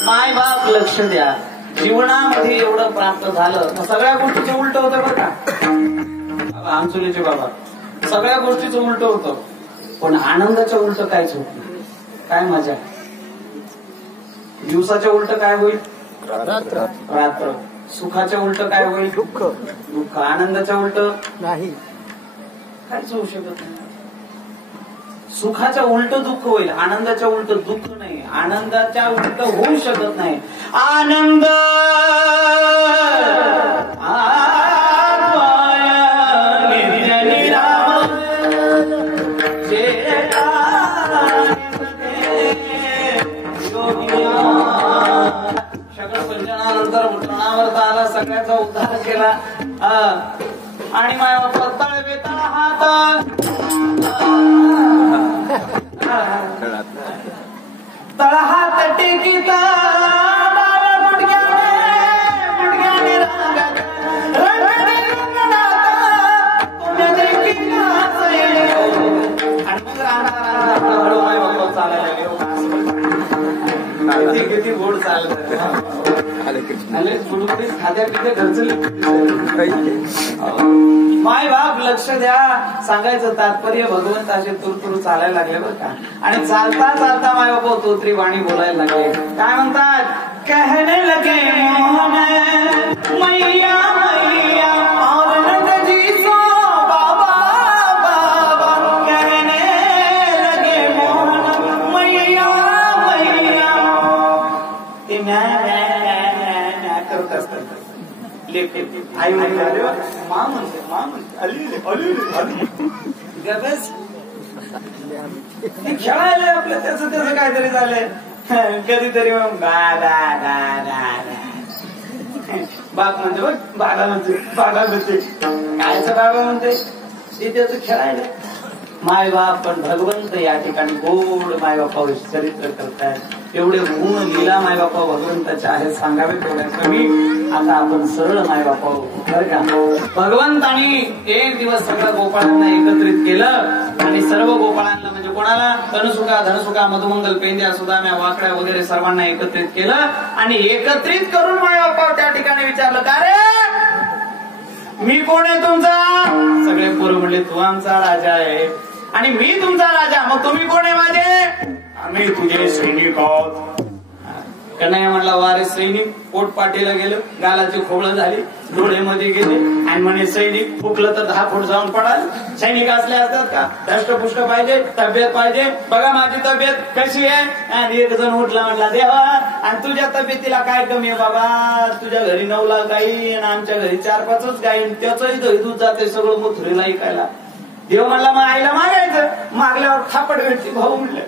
माय बाप लक्ष द्या. जीवनामध्ये एवढं प्राप्त झालं मग सगळ्या गोष्टीचं उलट होतं बरं का आमचुलीचे बाबा. सगळ्या गोष्टीचं उलट होतं पण आनंदाच्या उलट काहीच होत नाही. काय मजा. दिवसाच्या उलट काय होईल रात्र. सुखाच्या उलट काय होईल दुःख. आनंदाच्या उलट नाही काहीच होऊ शकत नाही. सुखाच्या उलट दुःख होईल. आनंदाच्या उलट दुःख नाही. आनंदाच्या उलट होऊ शकत नाही. आनंद नंतर उठणावर आला सगळ्याचा उद्धार केला आणि माझ्या तळ बेताळ हात तळ हात टेकिता गुडघ्याने रांगत रंगणे रंगणात आणि मग हळू माय बाबा चालायला लागले. किती गोड चालत खाद्या पित्या घरचं. माय बाप लक्ष द्या. सांगायचं तात्पर्य भगवंत असे तुरतुरू चालायला लागले बरं का. आणि चालता चालता माय बाप तोत्री वाणी बोलायला लागले. काय म्हणतात. कहने लगे मोहन मैया मैया और नंदजी सो बाबा बाबा. कहने लगे मोहन मैया मैया. ते करत असतात लेखे. आई म्हणते मा म्हणते मा म्हणते खेळायला आपलं त्याचं त्याचं काहीतरी झालंय. कधीतरी मग बाप म्हणते बघ बाबा म्हणते बाबा म्हणते कायचं बाबा म्हणते ते त्याचं खेळायला. माय बाप पण भगवंत या ठिकाणी गोड माय बापावर चरित्र करतात. एवढे गुण लीला माय बापा भगवंताच्या आहेत सांगावे तेवढ्या कमी. आता आपण सरळ माय बापा बरं का. भगवंतानी एक दिवस सगळ्या गोपाळांना एकत्रित केलं आणि सर्व गोपाळांना म्हणजे कोणाला तनसुका धनसुका मधुमंगल पेंद्या सुदाम्या वाकड्या वगैरे सर्वांना एकत्रित केलं आणि एकत्रित करून माय बापा त्या ठिकाणी विचारलं का रे मी कोण आहे तुमचा. सगळे पोरं म्हणले तू आमचा राजा आहे आणि मी तुमचा राजा. मग तुम्ही कोण आहे माझे. आम्ही तुझे सैनिक आहोत. कन्हैया म्हणला वारे सैनिक. पोट पाठीला गेलं गालाची खोबळं झाली डोळ्यामध्ये गेले आणि म्हणे सैनिक फुकलं तर 10 फूट जाऊन पडाल. सैनिक असले असतात का. धष्टपुष्ट पाहिजे तब्येत पाहिजे. बघा माझी तब्येत कशी आहे. आणि एक जण उठला म्हणला देवा आणि तुझ्या तब्येतीला काय कमी आहे बाबा. तुझ्या घरी 9 लाख गाई आणि आमच्या घरी 4-5च गाई. त्याचंही दही दूध जाते सगळं मथुरीला ऐकायला. देव म्हणला मग आईला मागायचं. मागल्यावर थापट भेटते. भाऊ म्हणले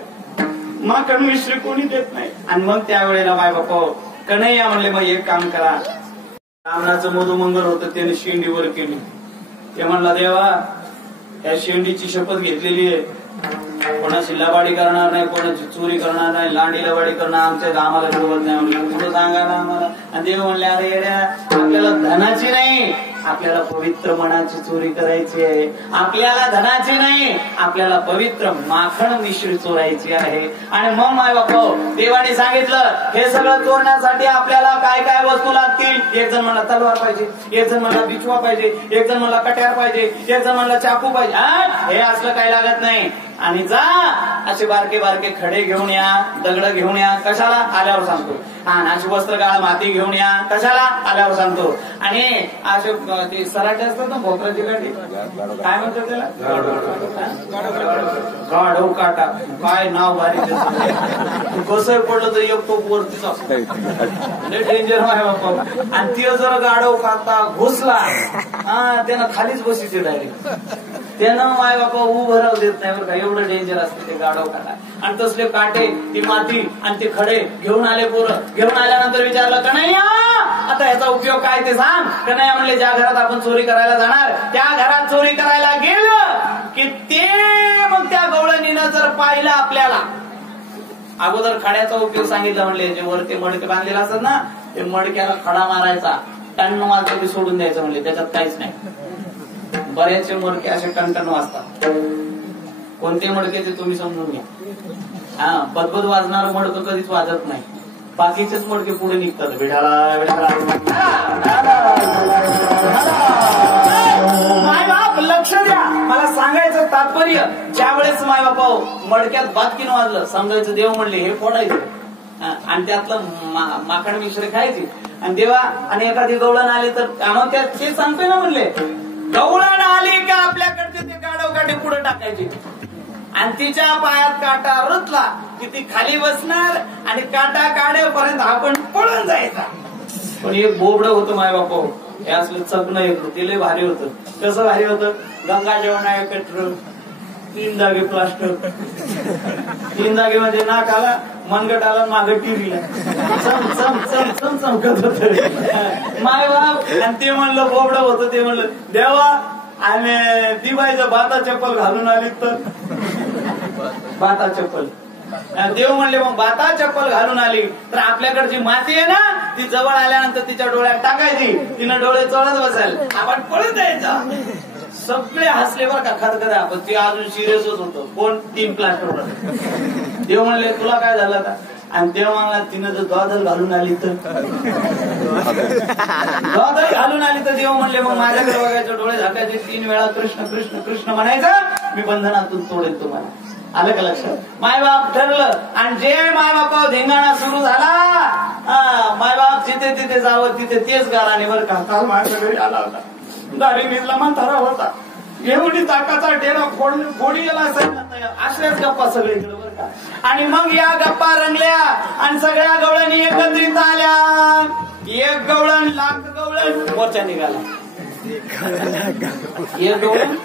माकड मिश्री कोणी देत नाही. आणि मग त्यावेळेला माय बापा कन्हैया म्हणले मग एक काम करा. रावणाचं मधुमंगल होतं त्याने शेंडीवर केली. ते म्हणला देवा त्या शेंडीची शपथ घेतलेली आहे. कोणाची लबाडी करणार नाही कोणाची चोरी करणार नाही. लांडी लबाडी करणार आमच्या आम्हाला मिळवत नाही म्हणलं. पुढे सांगा ना आम्हाला. आणि देव म्हणले अरे येड्या आपल्याला धनाची नाही आपल्याला पवित्र मनाची चोरी करायची आहे. आपल्याला धनाची नाही आपल्याला पवित्र माखण मिश्री चोरायची आहे. आणि मग माय बापा देवाने सांगितलं हे सगळं चोरण्यासाठी आपल्याला काय काय वस्तू लागतील. एक जण म्हणला तलवार पाहिजे. एक जण म्हणला बिछवा पाहिजे. एक जण म्हणला कट्यार पाहिजे. एक जण म्हणला चाकू पाहिजे. हे असलं काही लागत नाही. आणि जा असे बारके बारके खडे घेऊन या दगड घेऊन या. कशाला आल्यावर सांगतो. आणि अशी वस्त्रगाळ माती घेऊन या. कशाला आल्यावर सांगतो. आणि असे ते सराटे असतात ना भोकराची गाडी काय म्हणतात त्याला गाढव काटा. काय नाव भारी. कसं पडलं तर एक तो वरतीच असतो. डेंजर आहे बापा. आणि ते जर गाढव काटा घुसला त्यानं खालीच बसायचे डायरेक्ट. त्यानं माय बापा उभं राहू देत नाही बरं का. एवढं डेंजर असते ते गाढव काटा. आणि तसले काटे ती माती आणि ते खडे घेऊन आले पोरं. घेऊन आल्यानंतर विचारलं कन्हैया आता याचा उपयोग काय ते सांग. कन्हैया म्हणले ज्या घरात आपण चोरी करायला जाणार त्या घरात चोरी करायला गेलं की ते मग त्या गवळणीनं जर पाहिलं आपल्याला. अगोदर खड्याचा उपयोग सांगितला. म्हणले जे वरती मडके बांधलेला असतात ना ते मडक्याला खडा मारायचा. टन मारतो ते सोडून द्यायचं. म्हणले त्याच्यात काहीच नाही. बऱ्याचशे मडके असे टनटन वाजतात. कोणते मडके ते तुम्ही समजून घ्या. बदबद वाजणार मडकं कधीच वाजत नाही. बाकीचेच मडके पुढे निघतात विठाला विठाला. माय बाप लक्ष द्या, मला सांगायचं तात्पर्य, ज्या वेळेस माय बापा मडक्यात बातकीन वाजलं समजायचं देव म्हणले हे फोडायचं आणि त्यातलं माखण मिश्र खायची आणि देवा आणि एखादी गवळण आली तर मग त्यात ते सांगतोय ना म्हणले गवळण आली का आपल्याकडचे ते गाडव काठी पुढे टाकायची आणि तिच्या पायात काटा रुतला की ती खाली बसणार आणि काटा काढेपर्यंत आपण पळून जायचा. पण एक बोबड होतं माय बापा हे असलं चकणं येत ते लय भारी होतं. कसं भारी होतं, गंगा जेवणा एकत्र 3 जागे प्लास्टर, 3 जागे म्हणजे नाक आला मनगट आला मागं टिरीला चम चम चम चम चमकत होत माय बाप. आणि ते म्हणलं बोबड होतं ते म्हणलं देवा आणि दिवाळीचं बाता चप्पल घालून आली तर बाता चप्पल. देव म्हणले मग बाता चप्पल घालून आली तर आपल्याकडची माती आहे ना ती जवळ आल्यानंतर तिच्या डोळ्यात टाकायची, तिनं डोळे चढत बसाल आपण पळून जायचं. सगळे हसले बरं का खरखर, आपण ते अजून सिरियसच होतं. कोण 3 प्लास्टर. देव म्हणले तुला काय झालं आता, आणि देव म्हणला तिनं जर द्वादल घालून आली तर द्वादल घालून आली तर देव म्हणले मग माझ्याकडे बघायचं डोळे झाकायचे 3 वेळा कृष्ण कृष्ण कृष्ण म्हणायचं मी बंधनातून तोडेल तुम्हाला. आलं का लक्षात. मायबाप ठरलं आणि जे मायबापा धिंगाणा सुरू झाला मायबाप जिथे तिथे जावं तिथे तेच गाराने बरं का. काल माझ्या घरी आला होता दारी निजला म्हातारा होता एवढी ताकाचा डेरा फोडी गेला अशाच गप्पा सगळे बरं का. आणि मग या गप्पा रंगल्या आणि सगळ्या गवळणी एकत्रित आल्या. एक गवळण लाख गवळण मोर्चा निघाला. एक गवळण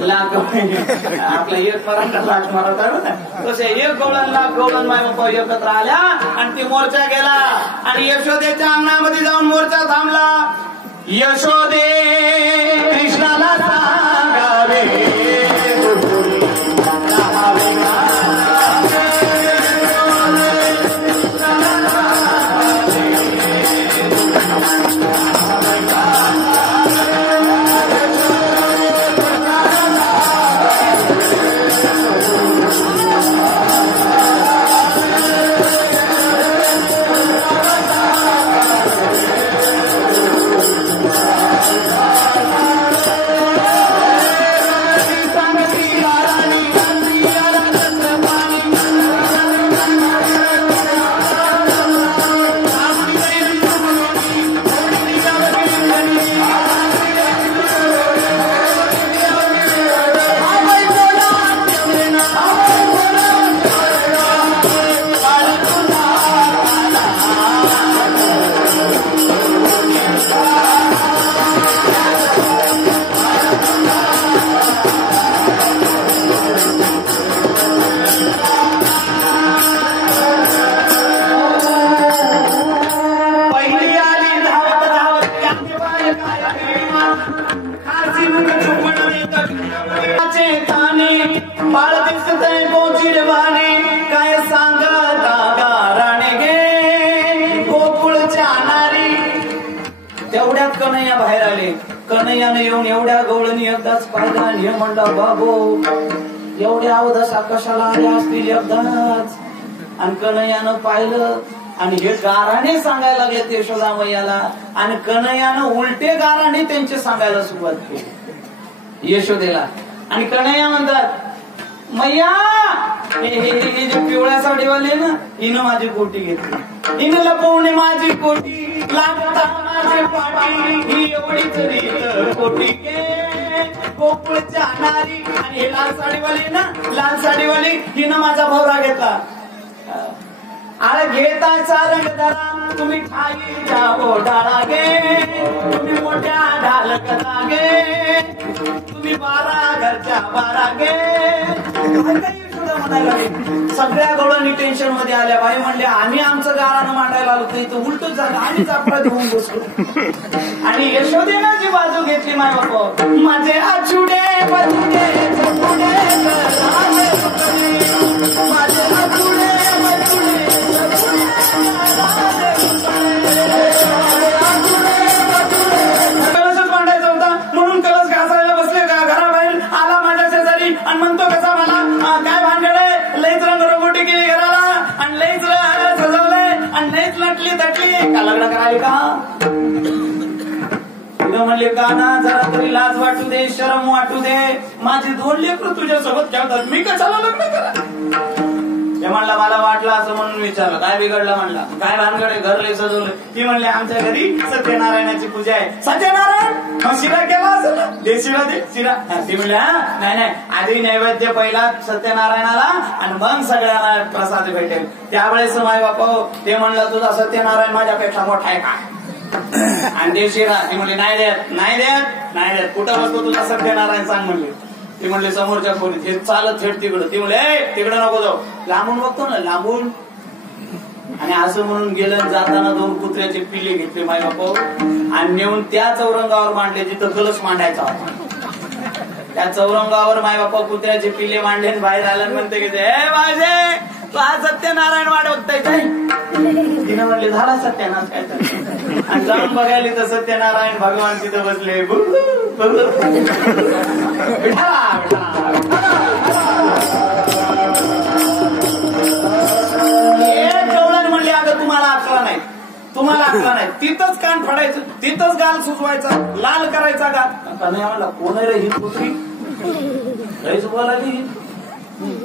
लाख आपला एक मराठा लाख मराठा तसे एक गवळण लाख गवळण माय बापा एकत्र आल्या आणि ती मोर्चा गेला आणि यशोदेच्या अंगणामध्ये जाऊन मोर्चा थांबला. यशोदे कृष्णाला सांगावे तेवढ्यात कन्हैया बाहेर आले. कन्हैयानं येऊन एवढ्या गवळणी एकदाच पाहिला आणि हे म्हणला बाबो एवढ्या अवदशा कशाला आल्या असतील एकदाच. आणि कन्हैयानं पाहिलं आणि हे गाराणे सांगायला लागले यशोदा मैयाला आणि कन्हैयानं उलटे गाराणे त्यांचे सांगायला सुरुवात केली यशोदेला. आणि कन्हैया म्हणतात मैया हे जे पिवळ्या साडीवाले ना हिनं माझी कोटी घेतली, हिनं लपवणे माझी कोटी लागता माझे पाटी ही एवढीच रीत कोटी गे गोकुळच्या नारी. आणि हे लाल साडीवाली ना लाल साडीवाली हिनं माझा भवरा घेतला. आळ घेताचा रंग धरा तुम्ही ठाई जाओ डाळा गे तुम्ही मोठ्या ढालकला गे तुम्ही 12 घरच्या 12 गे. सगळ्या गवळणी टेन्शन मध्ये आल्या. बाई म्हणले आम्ही आमचं गारानं मांडायला आलो तर उलटच झालं आम्हीच आपला देऊन बसलो. आणि यशोदेनं जी बाजू घेतली माय बाप माझे आचुडे बचुडे चपुडे माझे आचुडे बचुडे कलशच मांडायचा होता म्हणून कलश घासायला बसले घराबाहेर आला माझ्या शेजारी आणि म्हणतो कसा मला काय भानगड आहे लईच रंगरंगोटी केली घराला आणि लईच सजवलंय आणि तिनं म्हणले काना जरा तरी लाज वाटू दे, शरम वाटू दे, माझी 2 लेकरं तुझ्या सोबत खेळतात, मी कशाला लग्न करा? ते म्हणला मला वाटलं असं म्हणून विचारलं, काय बिघडलं म्हणला, काय भानगड घर लय सजवलं? ती म्हणली आमच्या घरी सत्यनारायणाची पूजा आहे. सत्यनारायण मग शिरा केला असेल, दे शिरा दे शिरा. ती म्हणली नाही नाही, आधी नैवेद्य पहिला सत्यनारायणाला आणि मग सगळ्यांना प्रसाद भेटेल. त्यावेळेस माय बापा ते म्हणलं तुझा सत्यनारायण माझ्यापेक्षा मोठा आहे का आणि दे शिरा. ती म्हणली नाही देत नाही देत नाही देत, कुठं बसतो तुझा सत्यनारायण सांग म्हणले. ती म्हणले समोरच्या खोलीत, हे चालत थेट तिकडं. ती म्हणले तिकडं नको जाऊ, लांबून बघतो ना लांबून. आणि असं म्हणून गेलं, जाताना 2 कुत्र्याचे पिल्ले घेतले माय बापा आणि नेऊन त्या चौरंगावर मांडले जिथं कलश मांडायचा होता. त्या चौरंगावर माय बापा कुत्र्याचे पिल्ले मांडले, बाहेर आला म्हणते की हे माझे तू हा सत्यनारायण वाढवताय काय? तिने म्हणले झाला सत्यनारायण काय तर, आणि जाऊन बघायला तर सत्यनारायण भगवान तिथं बसले. म्हणले अगं तुम्हाला अकला नाही, तुम्हाला अकला नाही. तिथंच कान फाडायचं, तिथंच गाल सुचवायचा, लाल करायचा गाल. नाही म्हणला कोण आहे रे ही पुत्री, लयच बोलाली,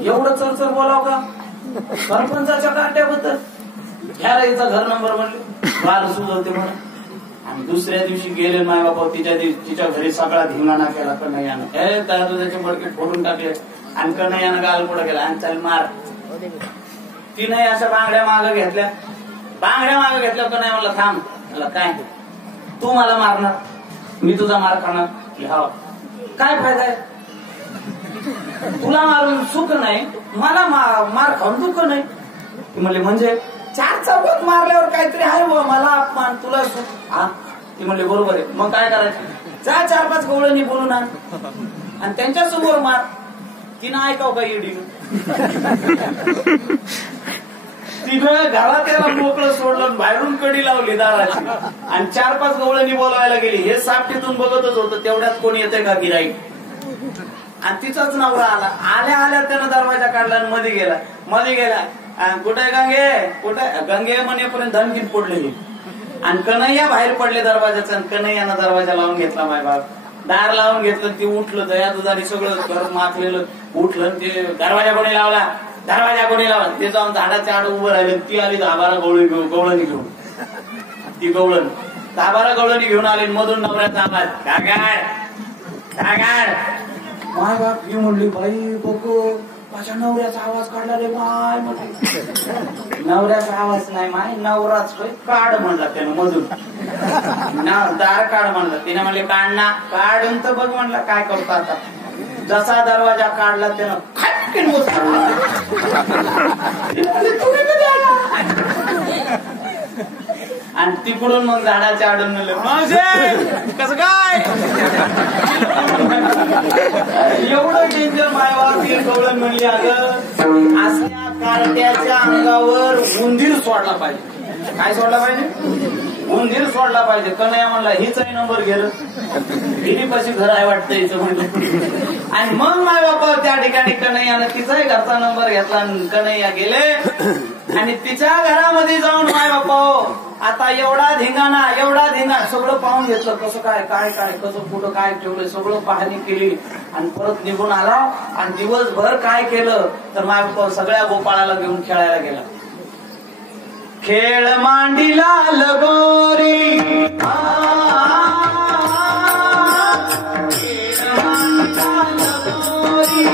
एवढं चरचर बोलाव का सरपंचाच्या काट्याबद्दल. घ्या हिचा घर नंबर म्हणले, गाल सुचवते म्हणून. आणि दुसऱ्या दिवशी गेले माय बाबा तिच्या घरी सगळा धिंगाणा केला कन्हैयानं. हे त्याला तुझ्याचे मडके फोडून टाकले आणि कन्हैयानं गाल पुढे गेला आणि चल मार. तिने अशा बांगड्या मागं घेतल्या, बांगड्या मागं घेतल्या. कन्हैया म्हणला थांब, मला काय तू मला मारणार, मी तुझा मार खाणार. काय फायदा आहे, तुला मारून सुख नाही, मला मार खाऊन दुःख नाही. म्हणले म्हणजे 4 चौकात मारल्यावर काहीतरी आहे मला अपमान, तुला सुख. हा ती म्हणले बरोबर आहे, मग काय करायचं, जा 4-5 गवळणी बोलून आण आणि त्यांच्या समोर मार. तिनं ऐकाव का इडीनं, तिनं घरात त्याला मोकळं सोडलं, बाहेरून कडी लावली दाराची आणि 4-5 गवळणी बोलवायला गेली. हे साप तिथून बघतच होतं, तेवढ्यात कोणी येते का गिराईक. आणि तिचाच नवरा आला, आल्या आल्या त्यानं दरवाजा काढला आणि मध्ये गेला. कुठे गंगे, कुठे गंगे म्हणेपर्यंत धनकीत पडलेली. आणि कन्हैया बाहेर पडले दरवाजाचा, आणि कन्हैयानं दरवाजा लावून घेतला. माय बाप दार लावून घेतलं, ती उठलं, दया दुधारी सगळं घर माखलेलं उठलं. ते दरवाजा कोणी लावला, दरवाजा कोणी लावला. ते जाऊन झाडाच्या आड उभं राहिलं. ती आली 10-12 गवळणी घेऊन, ती गवळण 10-12 गवळणी घेऊन आली. मधून नवऱ्याचा आवाज, कागाड. माय बाप ही म्हणली बाई बघ माझ्या नवऱ्याचा आवाज काढला रे माय. नवऱ्याचा आवाज नाही माय, नवराच काढ म्हणला त्यानं मधून, दार काढ म्हणलं. तिने म्हणले काढणा, काढून तर बघ म्हणलं काय करतो आता. जसा दरवाजा काढला त्यानं खटकन आणि तिकडून मग झाडाच्या आडून कसं काय एवढं डेंजर मायवाची गवळण म्हणली. अगं असल्या कार्ट्याच्या अंगावर उंदीर सोडला पाहिजे. काय सोडला पाहिजे, उंदीर सोडला पाहिजे. कन्हैया म्हणला हीचाही नंबर गेलं, हिरीपाशी घर आहे वाटतं हिचं म्हणलं. आणि मग माय बापा त्या ठिकाणी कन्हैयानं तिचाही घरचा नंबर घेतला. कन्हैया गेले आणि तिच्या घरामध्ये जाऊन माय बापा आता एवढा धिंगाणा सगळं पाहून घेतलं. कसं काय काय काय कसं कुठं काय ठेवलं सगळं पाहणी केली आणि परत निघून आला. आणि दिवसभर काय केलं तर माय बापा सगळ्या गोपाळाला घेऊन खेळायला गेला. खेळ मांडीला लगोरी, खेळ मांडीला लगोरी,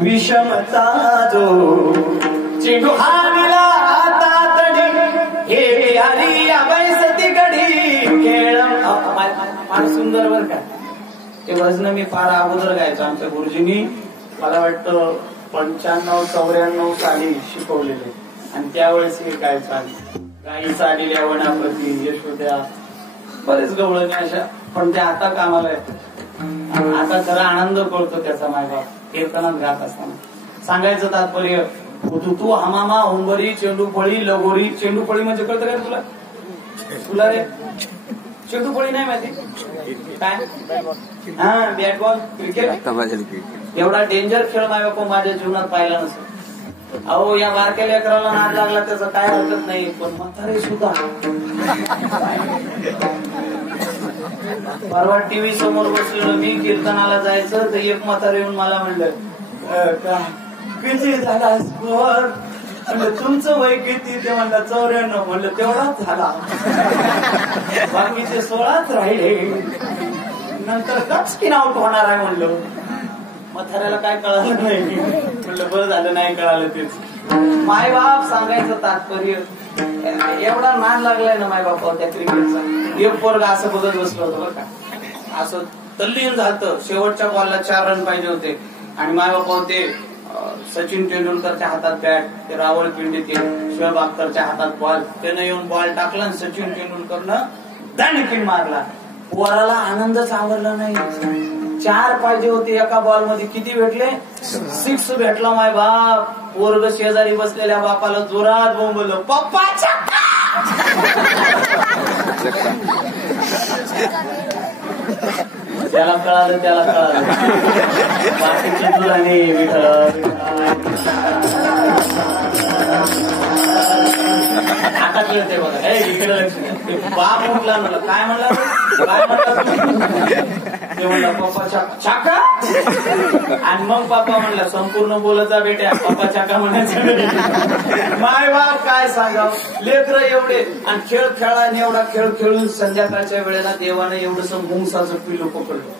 विषमता जो चेंडू हानिला तातडी हे हरी अभयसती गडी खेळ फार सुंदर बर का. ते भजन मी फार अगोदर गायचो. आमच्या गुरुजींनी मला वाटतं 95-94 साली शिकवलेले आणि त्यावेळेस हे गायचो आम्ही. गाई चाललेल्या वनाप्रती यशोद्या बरेच गवळणी अशा. पण ते आता कामाला येतात. आता खरा आनंद कळतो त्याचा मायबाप कीर्तनात गात असताना. सांगायचं तात्पर्य तू हमामा उंबरी चेंडूफळी लगोरी. चेंडूफळी म्हणजे कळतं काय तुला? तुला रे चेंडूफळी नाही माहिती काय? हा बॅट बॉल क्रिकेट एवढा डेंजर खेळ मायबाप माझ्या जीवनात पाहिला नसेल. अहो या बारक्या लेकराला नाद लागला त्याचं काय हरकत नाही. पण म्हातारे सुद्धा परवा टीव्ही समोर बसलेलो मी कीर्तनाला जायचं तर एक म्हातारे येऊन मला म्हणलं किती झाला स्कोअर. म्हणलं तुमचं वय किती? ते म्हणलं 94. म्हणलं तेवढाच झाला बाकीचे 16च राहिले. नंतर कचकीन आउट होणार आहे म्हणलं. म्हाताऱ्याला काय कळालं नाही. म्हणलं बरं झालं नाही कळालं तेच. मायबाप सांगायचं तात्पर्य एवढा नाद लागलाय ना मायबापावर त्या क्रिकेटचा. एक पोरगा असं बघत बसलं होतं बरं का. असं तल्लीन झालं. शेवटच्या बॉलला 4 रन पाहिजे होते आणि मायबापावर ते सचिन तेंडुलकरच्या हातात बॅट, ते रावळपिंडी ते शोएब अख्तरच्या हातात बॉल. त्यानं येऊन बॉल टाकला आणि सचिन तेंडुलकरनं दणकीन मारला. पोराला आनंदच आवडला नाही. 4 पाहिजे होते एका बॉल मध्ये. किती भेटले? 6 भेटला. माय बाप पोरग शेजारी बसलेल्या बापाला जोरात बोंबलं पप्पा चक्का. त्याला कळालं बाकीचे तुलाने विठ्ठल आता कळते बघा. इकडे लक्ष. बाप म्हटला म्हणलं काय म्हणला काय म्हणला ते म्हणला पप्पा चाका. आणि मग पप्पा म्हणला संपूर्ण बोलता बेट्या पप्पा चाका म्हणायचं. माय बाप काय सांगाव. लेकरं एवढे आणि खेळ खेळाने एवढा खेळ खेळून संध्याकाळच्या वेळेला देवानं एवढंस मुंगसाचं पिल्लू पकडलं.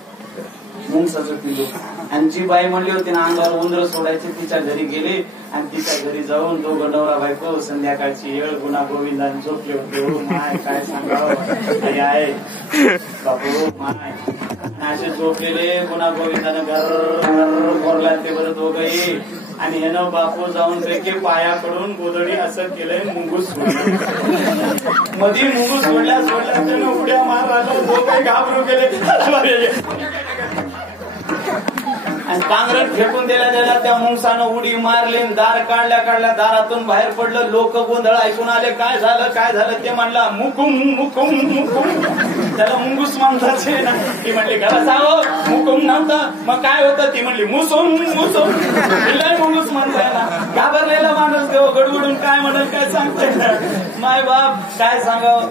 मुंगसाचं पिल्लू. आणि जी बाई म्हणली होती ना अंगावर उंदर सोडायचे तिच्या घरी गेले आणि तिच्या घरी जाऊन दोघं नवरा बायको संध्याकाळची येळ गुन्हा गोविंदाने झोपले होते. हो माय काय सांगावं आहे बापू माय. असे झोपलेले गुन्हा गोविंदानं घर भरला ते बरं दोघंही. आणि ह्यानं बापू जाऊन पैकी पायाकडून गोदडी असं केलंय मुंगूस सोडलं. मध्ये मुंगूस सोडल्या त्यानं उड्या मारला. दोघं घाबरून गेले आणि कांगरट फेकून दिल्या त्या मुंगसानं उडी मारली. दार काढल्या दारातून बाहेर पडलं. लोक गोंधळ ऐकून आले. काय झालं ते म्हणला मुकुम मुकुम मुकुम. त्याला मुंगूस म्हणतात ना. ती म्हणली घरा जावं मुकुम नव्हतं मग काय होतं. ती म्हणली मुसुम मुसुम. मुंगूस म्हणताय ना. घाबरलेला माणूस देव गडबडून काय म्हणत काय सांगताय. माय बाप काय सांगावं.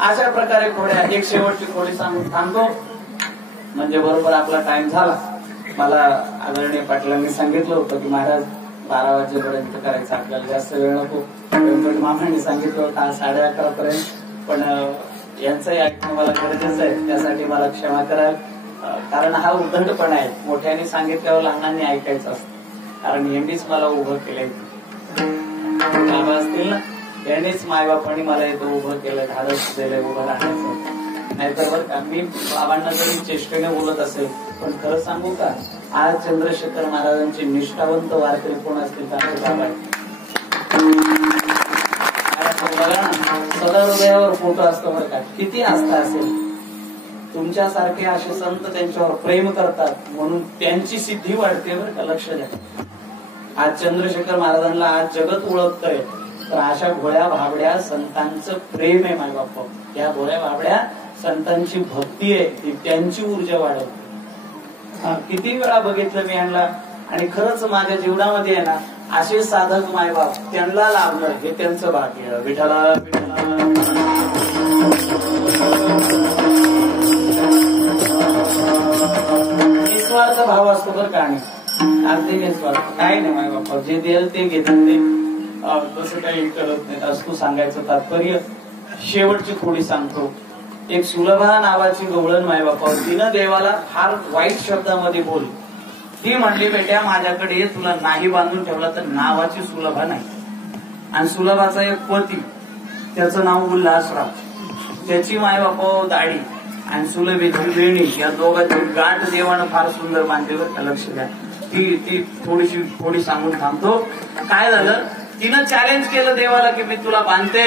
अशा प्रकारे खोड्या. एक शेवटची खोडी सांगून थांबतो म्हणजे बरोबर आपला टाइम झाला. मला आदरणीय पाटलांनी सांगितलं होतं की महाराज 12 वाजेपर्यंत करायचं आपल्याला जास्त वेळ नको. मामांनी सांगितलं होतं 11:30 पर्यंत. पण यांचंही ऐकणं मला गरजेचं आहे. त्यासाठी मला क्षमा कराल. कारण हा उद्धटपणा आहे. मोठ्याने सांगितल्यावर लहानांनी ऐकायचं असतं. कारण यांनीच मला उभं केलंय. बाबा असतील ना यांनीच मायबापांनी मला इथं उभं केलं. धाडस दिलंय उभं राहण्याचं. नाहीतर बरं का मी बाबांना जरी चेष्टेने बोलत असेल पण खरं सांगू का आज चंद्रशेखर महाराजांचे निष्ठावंत वारकरी कोण असतील तर बाबा सदा हृदयावर फोटो असतो बरं का. किती आस्था असेल. तुमच्यासारखे असे संत त्यांच्यावर प्रेम करतात म्हणून त्यांची सिद्धी वाढते बरं का. लक्ष द्या. आज चंद्रशेखर महाराजांना आज जगत ओळखतंय तर अशा भोळ्या भाबड्या संतांचं प्रेम आहे माझ्या बाप्पा. या भोळ्या भाबड्या संतांची भक्ती आहे ती त्यांची ऊर्जा वाढवते. किती वेळा बघितलं मी यांना आणि खरंच माझ्या जीवनामध्ये आहे ना असे साधक मायबाप त्यांना लाभलं हे त्यांचं भाग्य. विठ्ठला निस्वार्थ भाव असतो बरं का. आणि अगदी निस्वार्थ काय नाही मायबाप जे देईल ते घेतात ते तसं काही करत नाही. असतो सांगायचं तात्पर्य. शेवटची थोडी सांगतो. एक सुलभा नावाची गवळण मायबापा तिनं देवाला फार वाईट शब्दामध्ये बोल ती म्हणली बेट्या माझ्याकडे तुला नाही बांधून ठेवला तर नावाची सुलभा नाही. आणि सुलभाचा एक पती त्याचं नाव उल्हासराव, त्याची माय बापा दाढी आणि सुलभेची वेणी, या दोघांची गाठ देवानं फार सुंदर बांधली बरं का. लक्ष द्या. ती थोडी सांगून थांबतो. काय झालं, तिनं चॅलेंज केलं देवाला की मी तुला बांधते.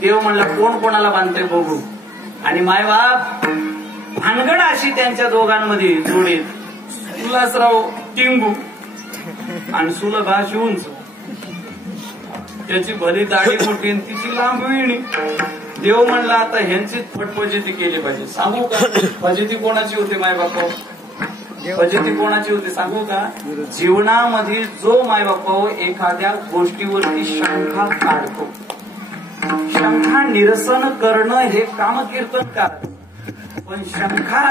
देव म्हणला कोण कोणाला बांधते बघू. आणि मायबाप भानगड अशी त्यांच्या दोघांमध्ये जोडीत, उल्हासराव टिंगू आणि सुलभा उंच, त्याची भली दाढी मोठी आणि तिची लांब वेणी. देव म्हणला आता ह्यांची फटफजिती केली पाहिजे. सांगू का फजिती कोणाची होती मायबापा? फजिती कोणाची होती सांगू का? जीवनामध्ये जो मायबापा एखाद्या गोष्टीवरती शंका काढतो, शंका निरसन करणं हे काम कीर्तनकार. पण शंका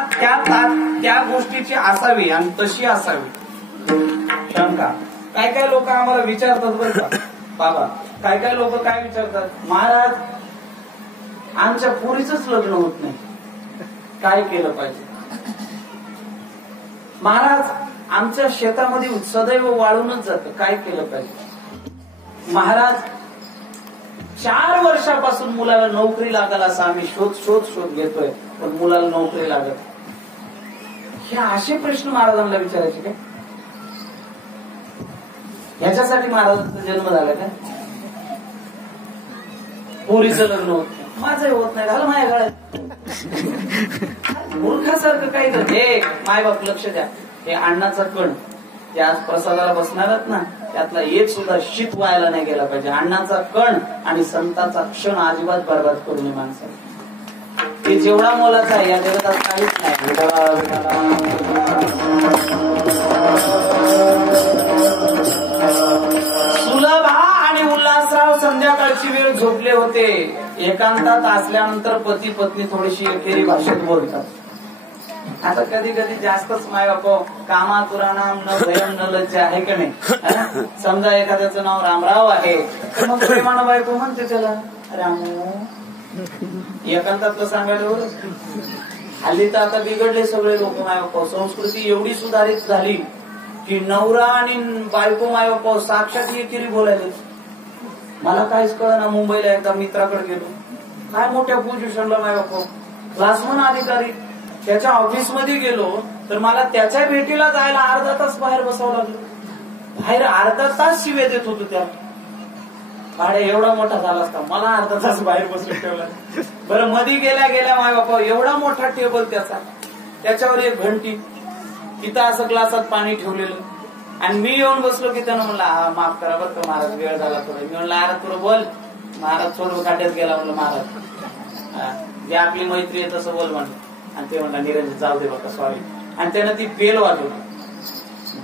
त्या गोष्टीची असावी आणि तशी असावी शंका. काय काय लोक आम्हाला विचारतात बरं का बाबा, काय लोक काय विचारतात, महाराज आमच्या पोरीचंच लग्न होत नाही, काय केलं पाहिजे? महाराज आमच्या शेतामध्ये सदैव वाळूनच जातं, काय केलं पाहिजे? महाराज 4 वर्षापासून मुलाला नोकरी लागल असं आम्ही शोध घेतोय, पण मुलाला नोकरी लागत. हे असे प्रश्न महाराजांना विचारायचे काय? ह्याच्यासाठी महाराजांचा जन्म झाला काय? पोरीचं लग्न होत माझं होत नाही, झालं माझ्या गळ्यात. मूर्खासारखं काही तर हे मायबाप लक्ष द्या. हे अण्णाचा कण ते आज प्रसादाला बसणारच ना, त्यातला एक सुद्धा शीत व्हायला नाही गेला पाहिजे. अण्णाचा कण आणि संताचा क्षण अजिबात बरबाद करू नये माणसाला. ते जेवढा मोलाचा आहे या जगात काहीच नाही. सुलभा आणि उल्हासराव संध्याकाळची वेळ झोपले होते. एकांतात असल्यानंतर पती पत्नी थोडीशी एकेरी भाषेत बोलतात. आता कधी कधी जास्तच मायबाप कामातुराणाम न भयम न लज्जा आहे का नाही. समजा एखाद्याचं नाव रामराव आहे, मग प्रेमानं बायको म्हणते त्याला रामू. एकांतात सांगायला बरं. हल्ली तर आता बिघडले सगळे लोक मायबाप. संस्कृती एवढी सुधारित झाली की नवरा आणि बायको मायबाप साक्षात एकेरी बोलायले. मला काहीच कळना. मुंबईला एकदा मित्राकडे गेलो, काय मोठ्या पोझिशनला मायबाप क्लासमन अधिकारी, त्याच्या ऑफिस मध्ये गेलो तर मला त्याच्या भेटीला जायला अर्धा तास बाहेर बसावं लागलं. बाहेर अर्धा तास शिव्या देत होतो त्या. भाड्या एवढा मोठा झाला असता मला अर्धा तास बाहेर बसून ठेवला. बरं मध्ये गेल्या माय बापा एवढा मोठा टेबल त्याचा, त्याच्यावर एक घंटी, तिथं असं ग्लासात पाणी ठेवलेलं. आणि मी येऊन बसलो की त्यानं म्हणला माफ करा बरं का महाराज वेळ झाला थोडा. मी म्हणलं अरे तुला बोल. महाराज सोडून काट्यात गेला म्हणलं महाराज जे आपली मैत्री आहे तसं बोल म्हणलं. आणि ते म्हणला निरंजन जाऊ दे बघा सॉरी. आणि त्यानं ती बेल वाजवली.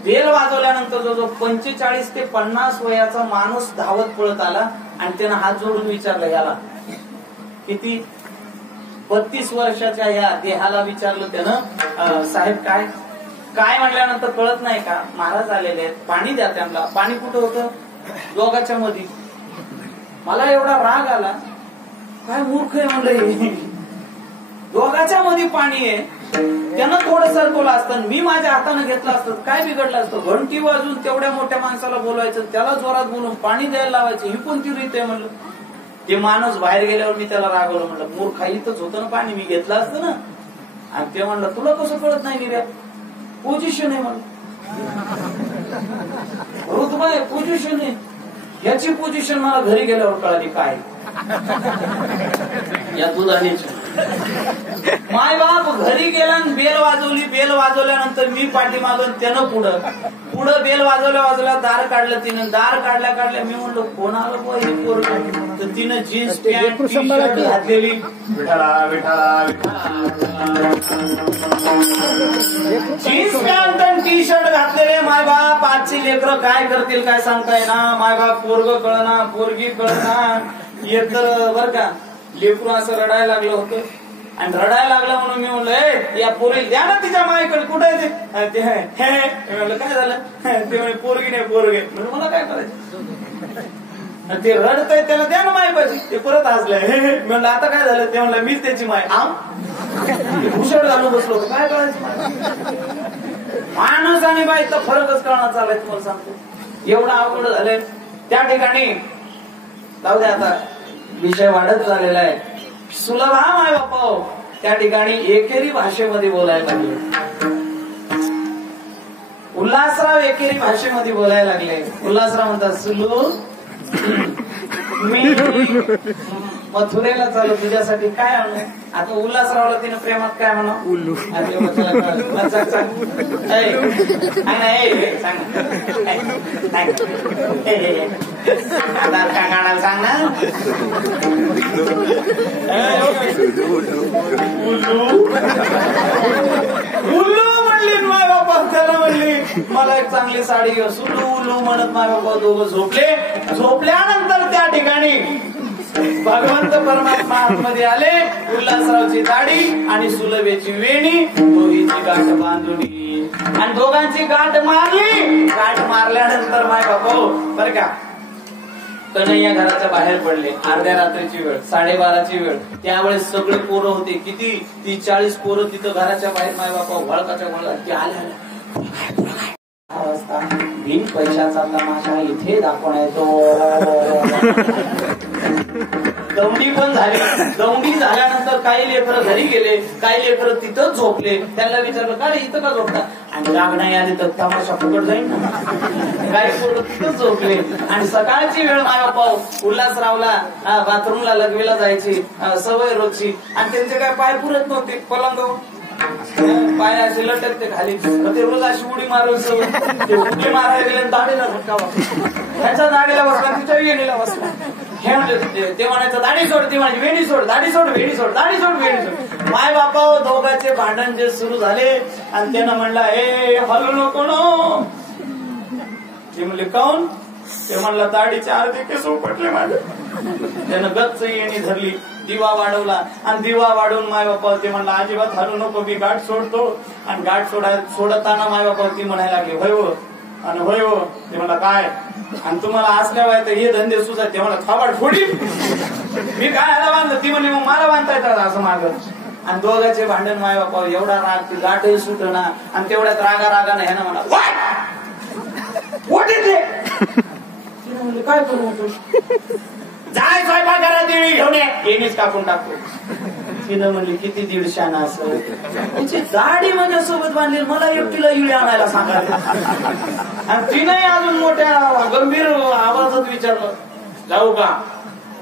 बेल वाजवल्यानंतर जो 45 ते 50 वयाचा माणूस धावत पळत आला आणि त्यानं हात जोडून विचारलं याला किती. 32 वर्षाच्या या देहाला विचारलं त्यानं साहेब काय म्हणल्यानंतर कळत नाही का महाराज आलेले आहेत पाणी द्या त्यांना. पाणी कुठं होतं? दोघाच्या मध्ये. मला एवढा राग आला, काय मूर्ख आहे म्हणलं. दोघाच्या मध्ये पाणी आहे, त्यानं थोडं सरकवलं असतं, मी माझ्या हाताने घेतलं असतं, काय बिघडलं असतं? घंटी वाजून तेवढ्या मोठ्या माणसाला बोलवायचं, त्याला जोरात बोलून पाणी द्यायला लावायचं, ही कोणती रीत आहे म्हणलं. ते माणूस बाहेर गेल्यावर मी त्याला रागवलं, म्हणलं मूर्खा इथंच होतं ना पाणी, मी घेतलं असतं ना. आणि ते म्हणलं तुला कसं कळत नाही निर्या, पोझिशन आहे म्हणलं, रुतबा आहे, पोझिशन आहे. याची पोझिशन मला घरी गेल्यावर कळाली काय या दुधाण्याची. माय बाप घरी गेला बेल वाजवली. बेल वाजवल्यानंतर मी पाठीमागून त्यानं पुढं बेल वाजवल्या दार काढलं तिनं. दार काढल्या मी म्हणलो कोण आलं बुवा हे पोरगं. तर तिनं जीन्स पॅन्ट टी शर्ट घातलेली, जीन्स पॅन्ट आणि टी शर्ट घातलेले. माय बाप आजची लेकरं काय करतील काय सांगताय ना. माय बाप पोरग कळना पोरगी कळना. एक तर बर का लेकरू असं रडायला लागलं होतं. आणि रडायला लागला म्हणून मी म्हणलं या पोरी द्या ना तिच्या मायकडे. कुठे आहे ते? म्हणलं काय झालं? ते म्हणजे पोरगी नाही पोरगे. म्हणून मला काय करायचं? ते रडत आहे त्याला द्या ना माय पाहिजे. ते परत हसलंय. म्हणलं आता काय झालं? ते म्हणलं मीच त्याची माय. भुसड घालून बसलो होतो, काय करायचं? माणूस आणि बाईचा फरकच कळणार चाललाय तुम्हाला सांगतो. एवढं अवघड झालंय त्या ठिकाणी. जाऊ दे आता, विषय वाढत झालेला आहे. सुलभा माय बापा त्या ठिकाणी एकेरी भाषेमध्ये बोलायला लागले. उल्हासराव एकेरी भाषेमध्ये बोलायला लागले. उल्हासराव म्हणतात, सुलू मी मथुरेला चालू, तुझ्यासाठी काय आणू. आता उल्हासरावला तिनं प्रेमात काय म्हणा, उल्लू काय गाण्याला सांग ना. उल्लू म्हणली माय बापा, त्याला म्हणली मला एक चांगली साडी घेऊ. सुलू उल्लू म्हणत माय बापा दोघं झोपले. झोपल्यानंतर त्या ठिकाणी भगवंत परमात्मा आतमध्ये आले. उल्हासरावची दाढी आणि सुलभेची वेणी, दोघींची गाठ बांधली आणि दोघांची गाठ मारली. गाठ मारल्यानंतर माय बापा बरं का, कन्हैया घराच्या बाहेर पडले. अर्ध्या रात्रीची वेळ, 12:30ची वेळ. त्यावेळेस सगळे पोरं होते, किती 30-40 पोरं तिथं घराच्या बाहेर माय बापा वळकाच्या वळकात ते आल्या. अवस्था बिन पैशाचा तमाशा इथे दाखवण्याचो. दौंडी पण झाली. दौंडी झाल्यानंतर काही लेकरं घरी गेले, काही लेकरं तिथंच झोपले. त्यांना विचारलं का रे इथं का झोपता. आणि राग नाही आली तर तमाशा फुकट जाईल ना. काही पोरं तिथंच झोपले. आणि सकाळची वेळ माय बापा उल्हासरावला बाथरूमला लगवेला जायची सवय रोजची. आणि त्यांचे काय पाय पुरत नव्हते पलंगावर, पाय असे लटकते खाली. ते रोज अशी उडी मारून सवय. ते उडी मारायला गेले दाढीला धक्का, ह्याच्या दाढीला बसला, तिच्या वेणीला बसला. हे म्हणजे ते म्हणायचं दाढी सोड, ती म्हणायची वेणी सोड, दाढी सोड, वेणी सोड, दाढी सोड, वेणी सोड. माय बापा दोघांचे भांडण जे सुरू झाले. आणि त्यानं म्हणला हे हलू नको नो. ते म्हणले काऊन. ते म्हणला दाढीचे अर्धे केस उपटले माझे. त्यानं गच्च येणी धरली, दिवा वाढवला. आणि दिवा वाढवून माय बापा ते म्हणला अजिबात हलू नको, मी गाठ सोडतो. आणि गाठ सोडताना माय बापा ती म्हणायला लागली होय हो. आणि होय हो. ते म्हणला काय. आणि तुम्हाला असल्या वयात हे धंदे सुद्धा. ते मला थाबाड फोडी, मी काय ह्याला बांधलं. ती म्हणली मग मला बांधता येतात असं मागं. आणि दोघांचे भांडण माय बापा एवढा राग, ती गाठही सुटना. आणि तेवढ्यात रागानं ह्यानं म्हणा म्हणले काय करू तू. जाय स्वयंपाकघरात देवी घेऊन येणीच कापून टाकतो. तिनं म्हणली किती 150 असं. तिची दाढी माझ्यासोबत बांधली, मला एकटीला इळी आणायला सांगायला. आणि तिनंही अजून मोठ्या गंभीर आवाजात विचारलं जाऊ का.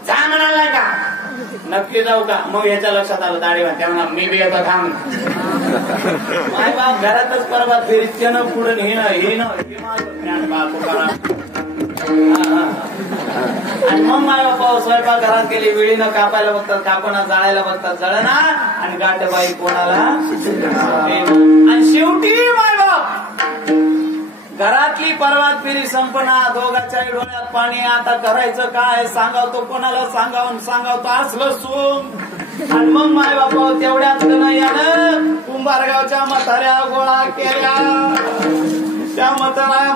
जा म्हणालाय का. नक्की जाऊ का. मग ह्याच्या लक्षात आलं दाढी बांधते म्हणा मी बी येतो थांब. माय बाप घरातच परवा फेरीत त्यानं पुढे हिनं आणि मग माय बापा स्वयंपाक घरात गेली. वेळीनं कापायला बघतात कापणा, जाळायला बघतात जळना. आणि गाठबाई कोणाला. आणि शेवटी माय बाप घरातली परवात फेरी संपना. दोघांच्या डोळ्यात पाणी. आता करायचं काय. सांगावतो कोणाला सांगावतो असलं सोम. आणि मग माय बापा तेवढ्याच यानं कुंभारगावच्या म्हाताऱ्या गोळा केल्या. त्या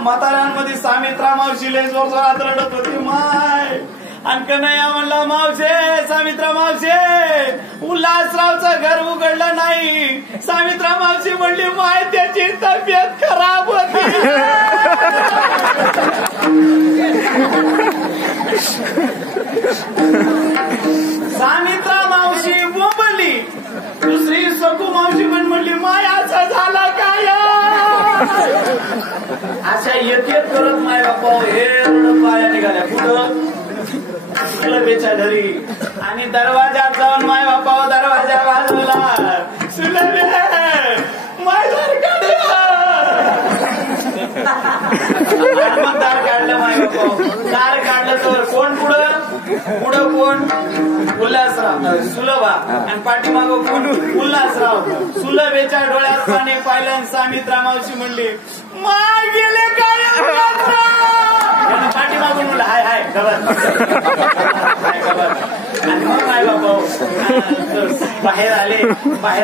म्हाताऱ्यांमध्ये सामित्रा मावशी लय जोरात रडत होती माय. आणि कन्हैया म्हणला मावशे, सामित्रा मावशे उल्हासरावचं घर उघडलं नाही. सामित्रा मावशी म्हणली माय त्याची तब्येत खराब होती. सामित्रा मावशी बोंबली. दुसरी सकू मावशी म्हणली माय असं झालं काय. अशा एक करत माय बापा हे रडत पाया निघाल्या कुठं सुलभेच्या घरी. आणि दरवाजात जाऊन माय बापा दरवाजा वाजवला. सुलभे माय दार काढलं माय बापा. दार काढलं तर कोण पुढं कोण उल्हासराव सुलभा. आणि पाठीमागं कोण उल्हासराव. सुलभेच्या डोळ्यात पाणी पाहिलं. सामित्रा मावशी म्हणली माय गेले काय. पाठीमागून म्हणलं हाय हाय खबर आणि मग आई बाबा बाहेर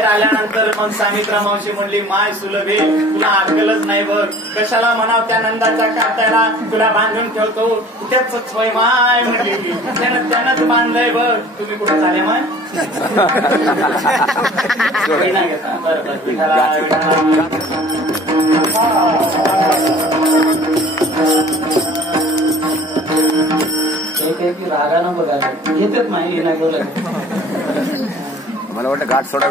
आल्यानंतर मग सामित्रा मावशी म्हणली, माय सुलभे तुला अक्कलच नाही बघ, कशाला म्हणाव त्या नंदाच्या काट्याला तुला बांधून ठेवतो, त्याच सोय माय म्हणली, त्यानंच बांधलंय बघ. तुम्ही कुठे झाले माय? घेता एक रागानं बघायला घेतात माहिती नाही बोलत. मला वाटतं गाठ सोडा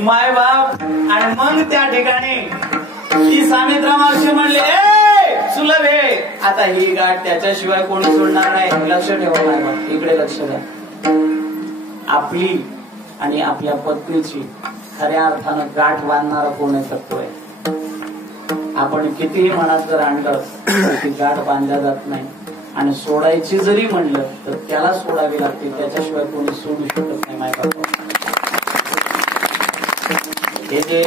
माय बाप. आणि मग त्या ठिकाणी ती सामित्रा मावशी म्हणले, ए सुलभे आता ही गाठ त्याच्याशिवाय कोणी सोडणार नाही, लक्ष ठेवा माय बाप. इकडे लक्ष द्या. आपली आणि आपल्या पत्नीची खऱ्या अर्थानं गाठ बांधणारा कोण तत्व आहे. आपण कितीही मनात जर आणलं ती गाठ बांधल्या जात नाही. आणि सोडायची जरी म्हणलं तर त्याला सोडावी लागते, त्याच्याशिवाय कोणी सोडू शकत नाही माय बाप. हे जे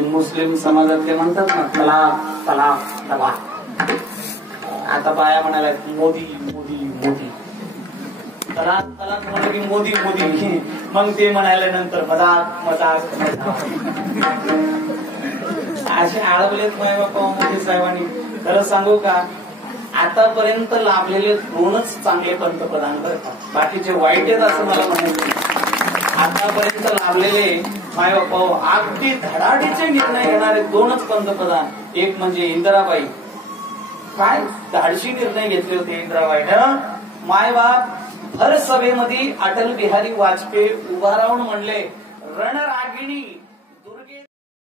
मुस्लिम समाजातले म्हणतात ना तलाक तलाक तलाक, आता बाया म्हणाल्या मोदी मोदी मोदी, तलाक तलाक म्हणलं की मोदी मोदी, मग ते म्हणायला नंतर मजाक मजाक मजाक. असे आळवलेत माय बापा मोदी साहेबांनी. खरं सांगू का, आतापर्यंत लाभलेले दोनच चांगले पंतप्रधान करतात, बाकीचे वाईट आहेत असं मला म्हणायचं. आतापर्यंत लाभलेले माय बापा अगदी धडाडीचे निर्णय घेणारे दोनच पंतप्रधान, एक म्हणजे इंदिराबाई. काय धाडशी निर्णय घेतले होते इंदिराबाईनं. माय बाप भर सभेमध्ये अटल बिहारी वाजपेयी उभा राहून म्हणले, रणरागिणी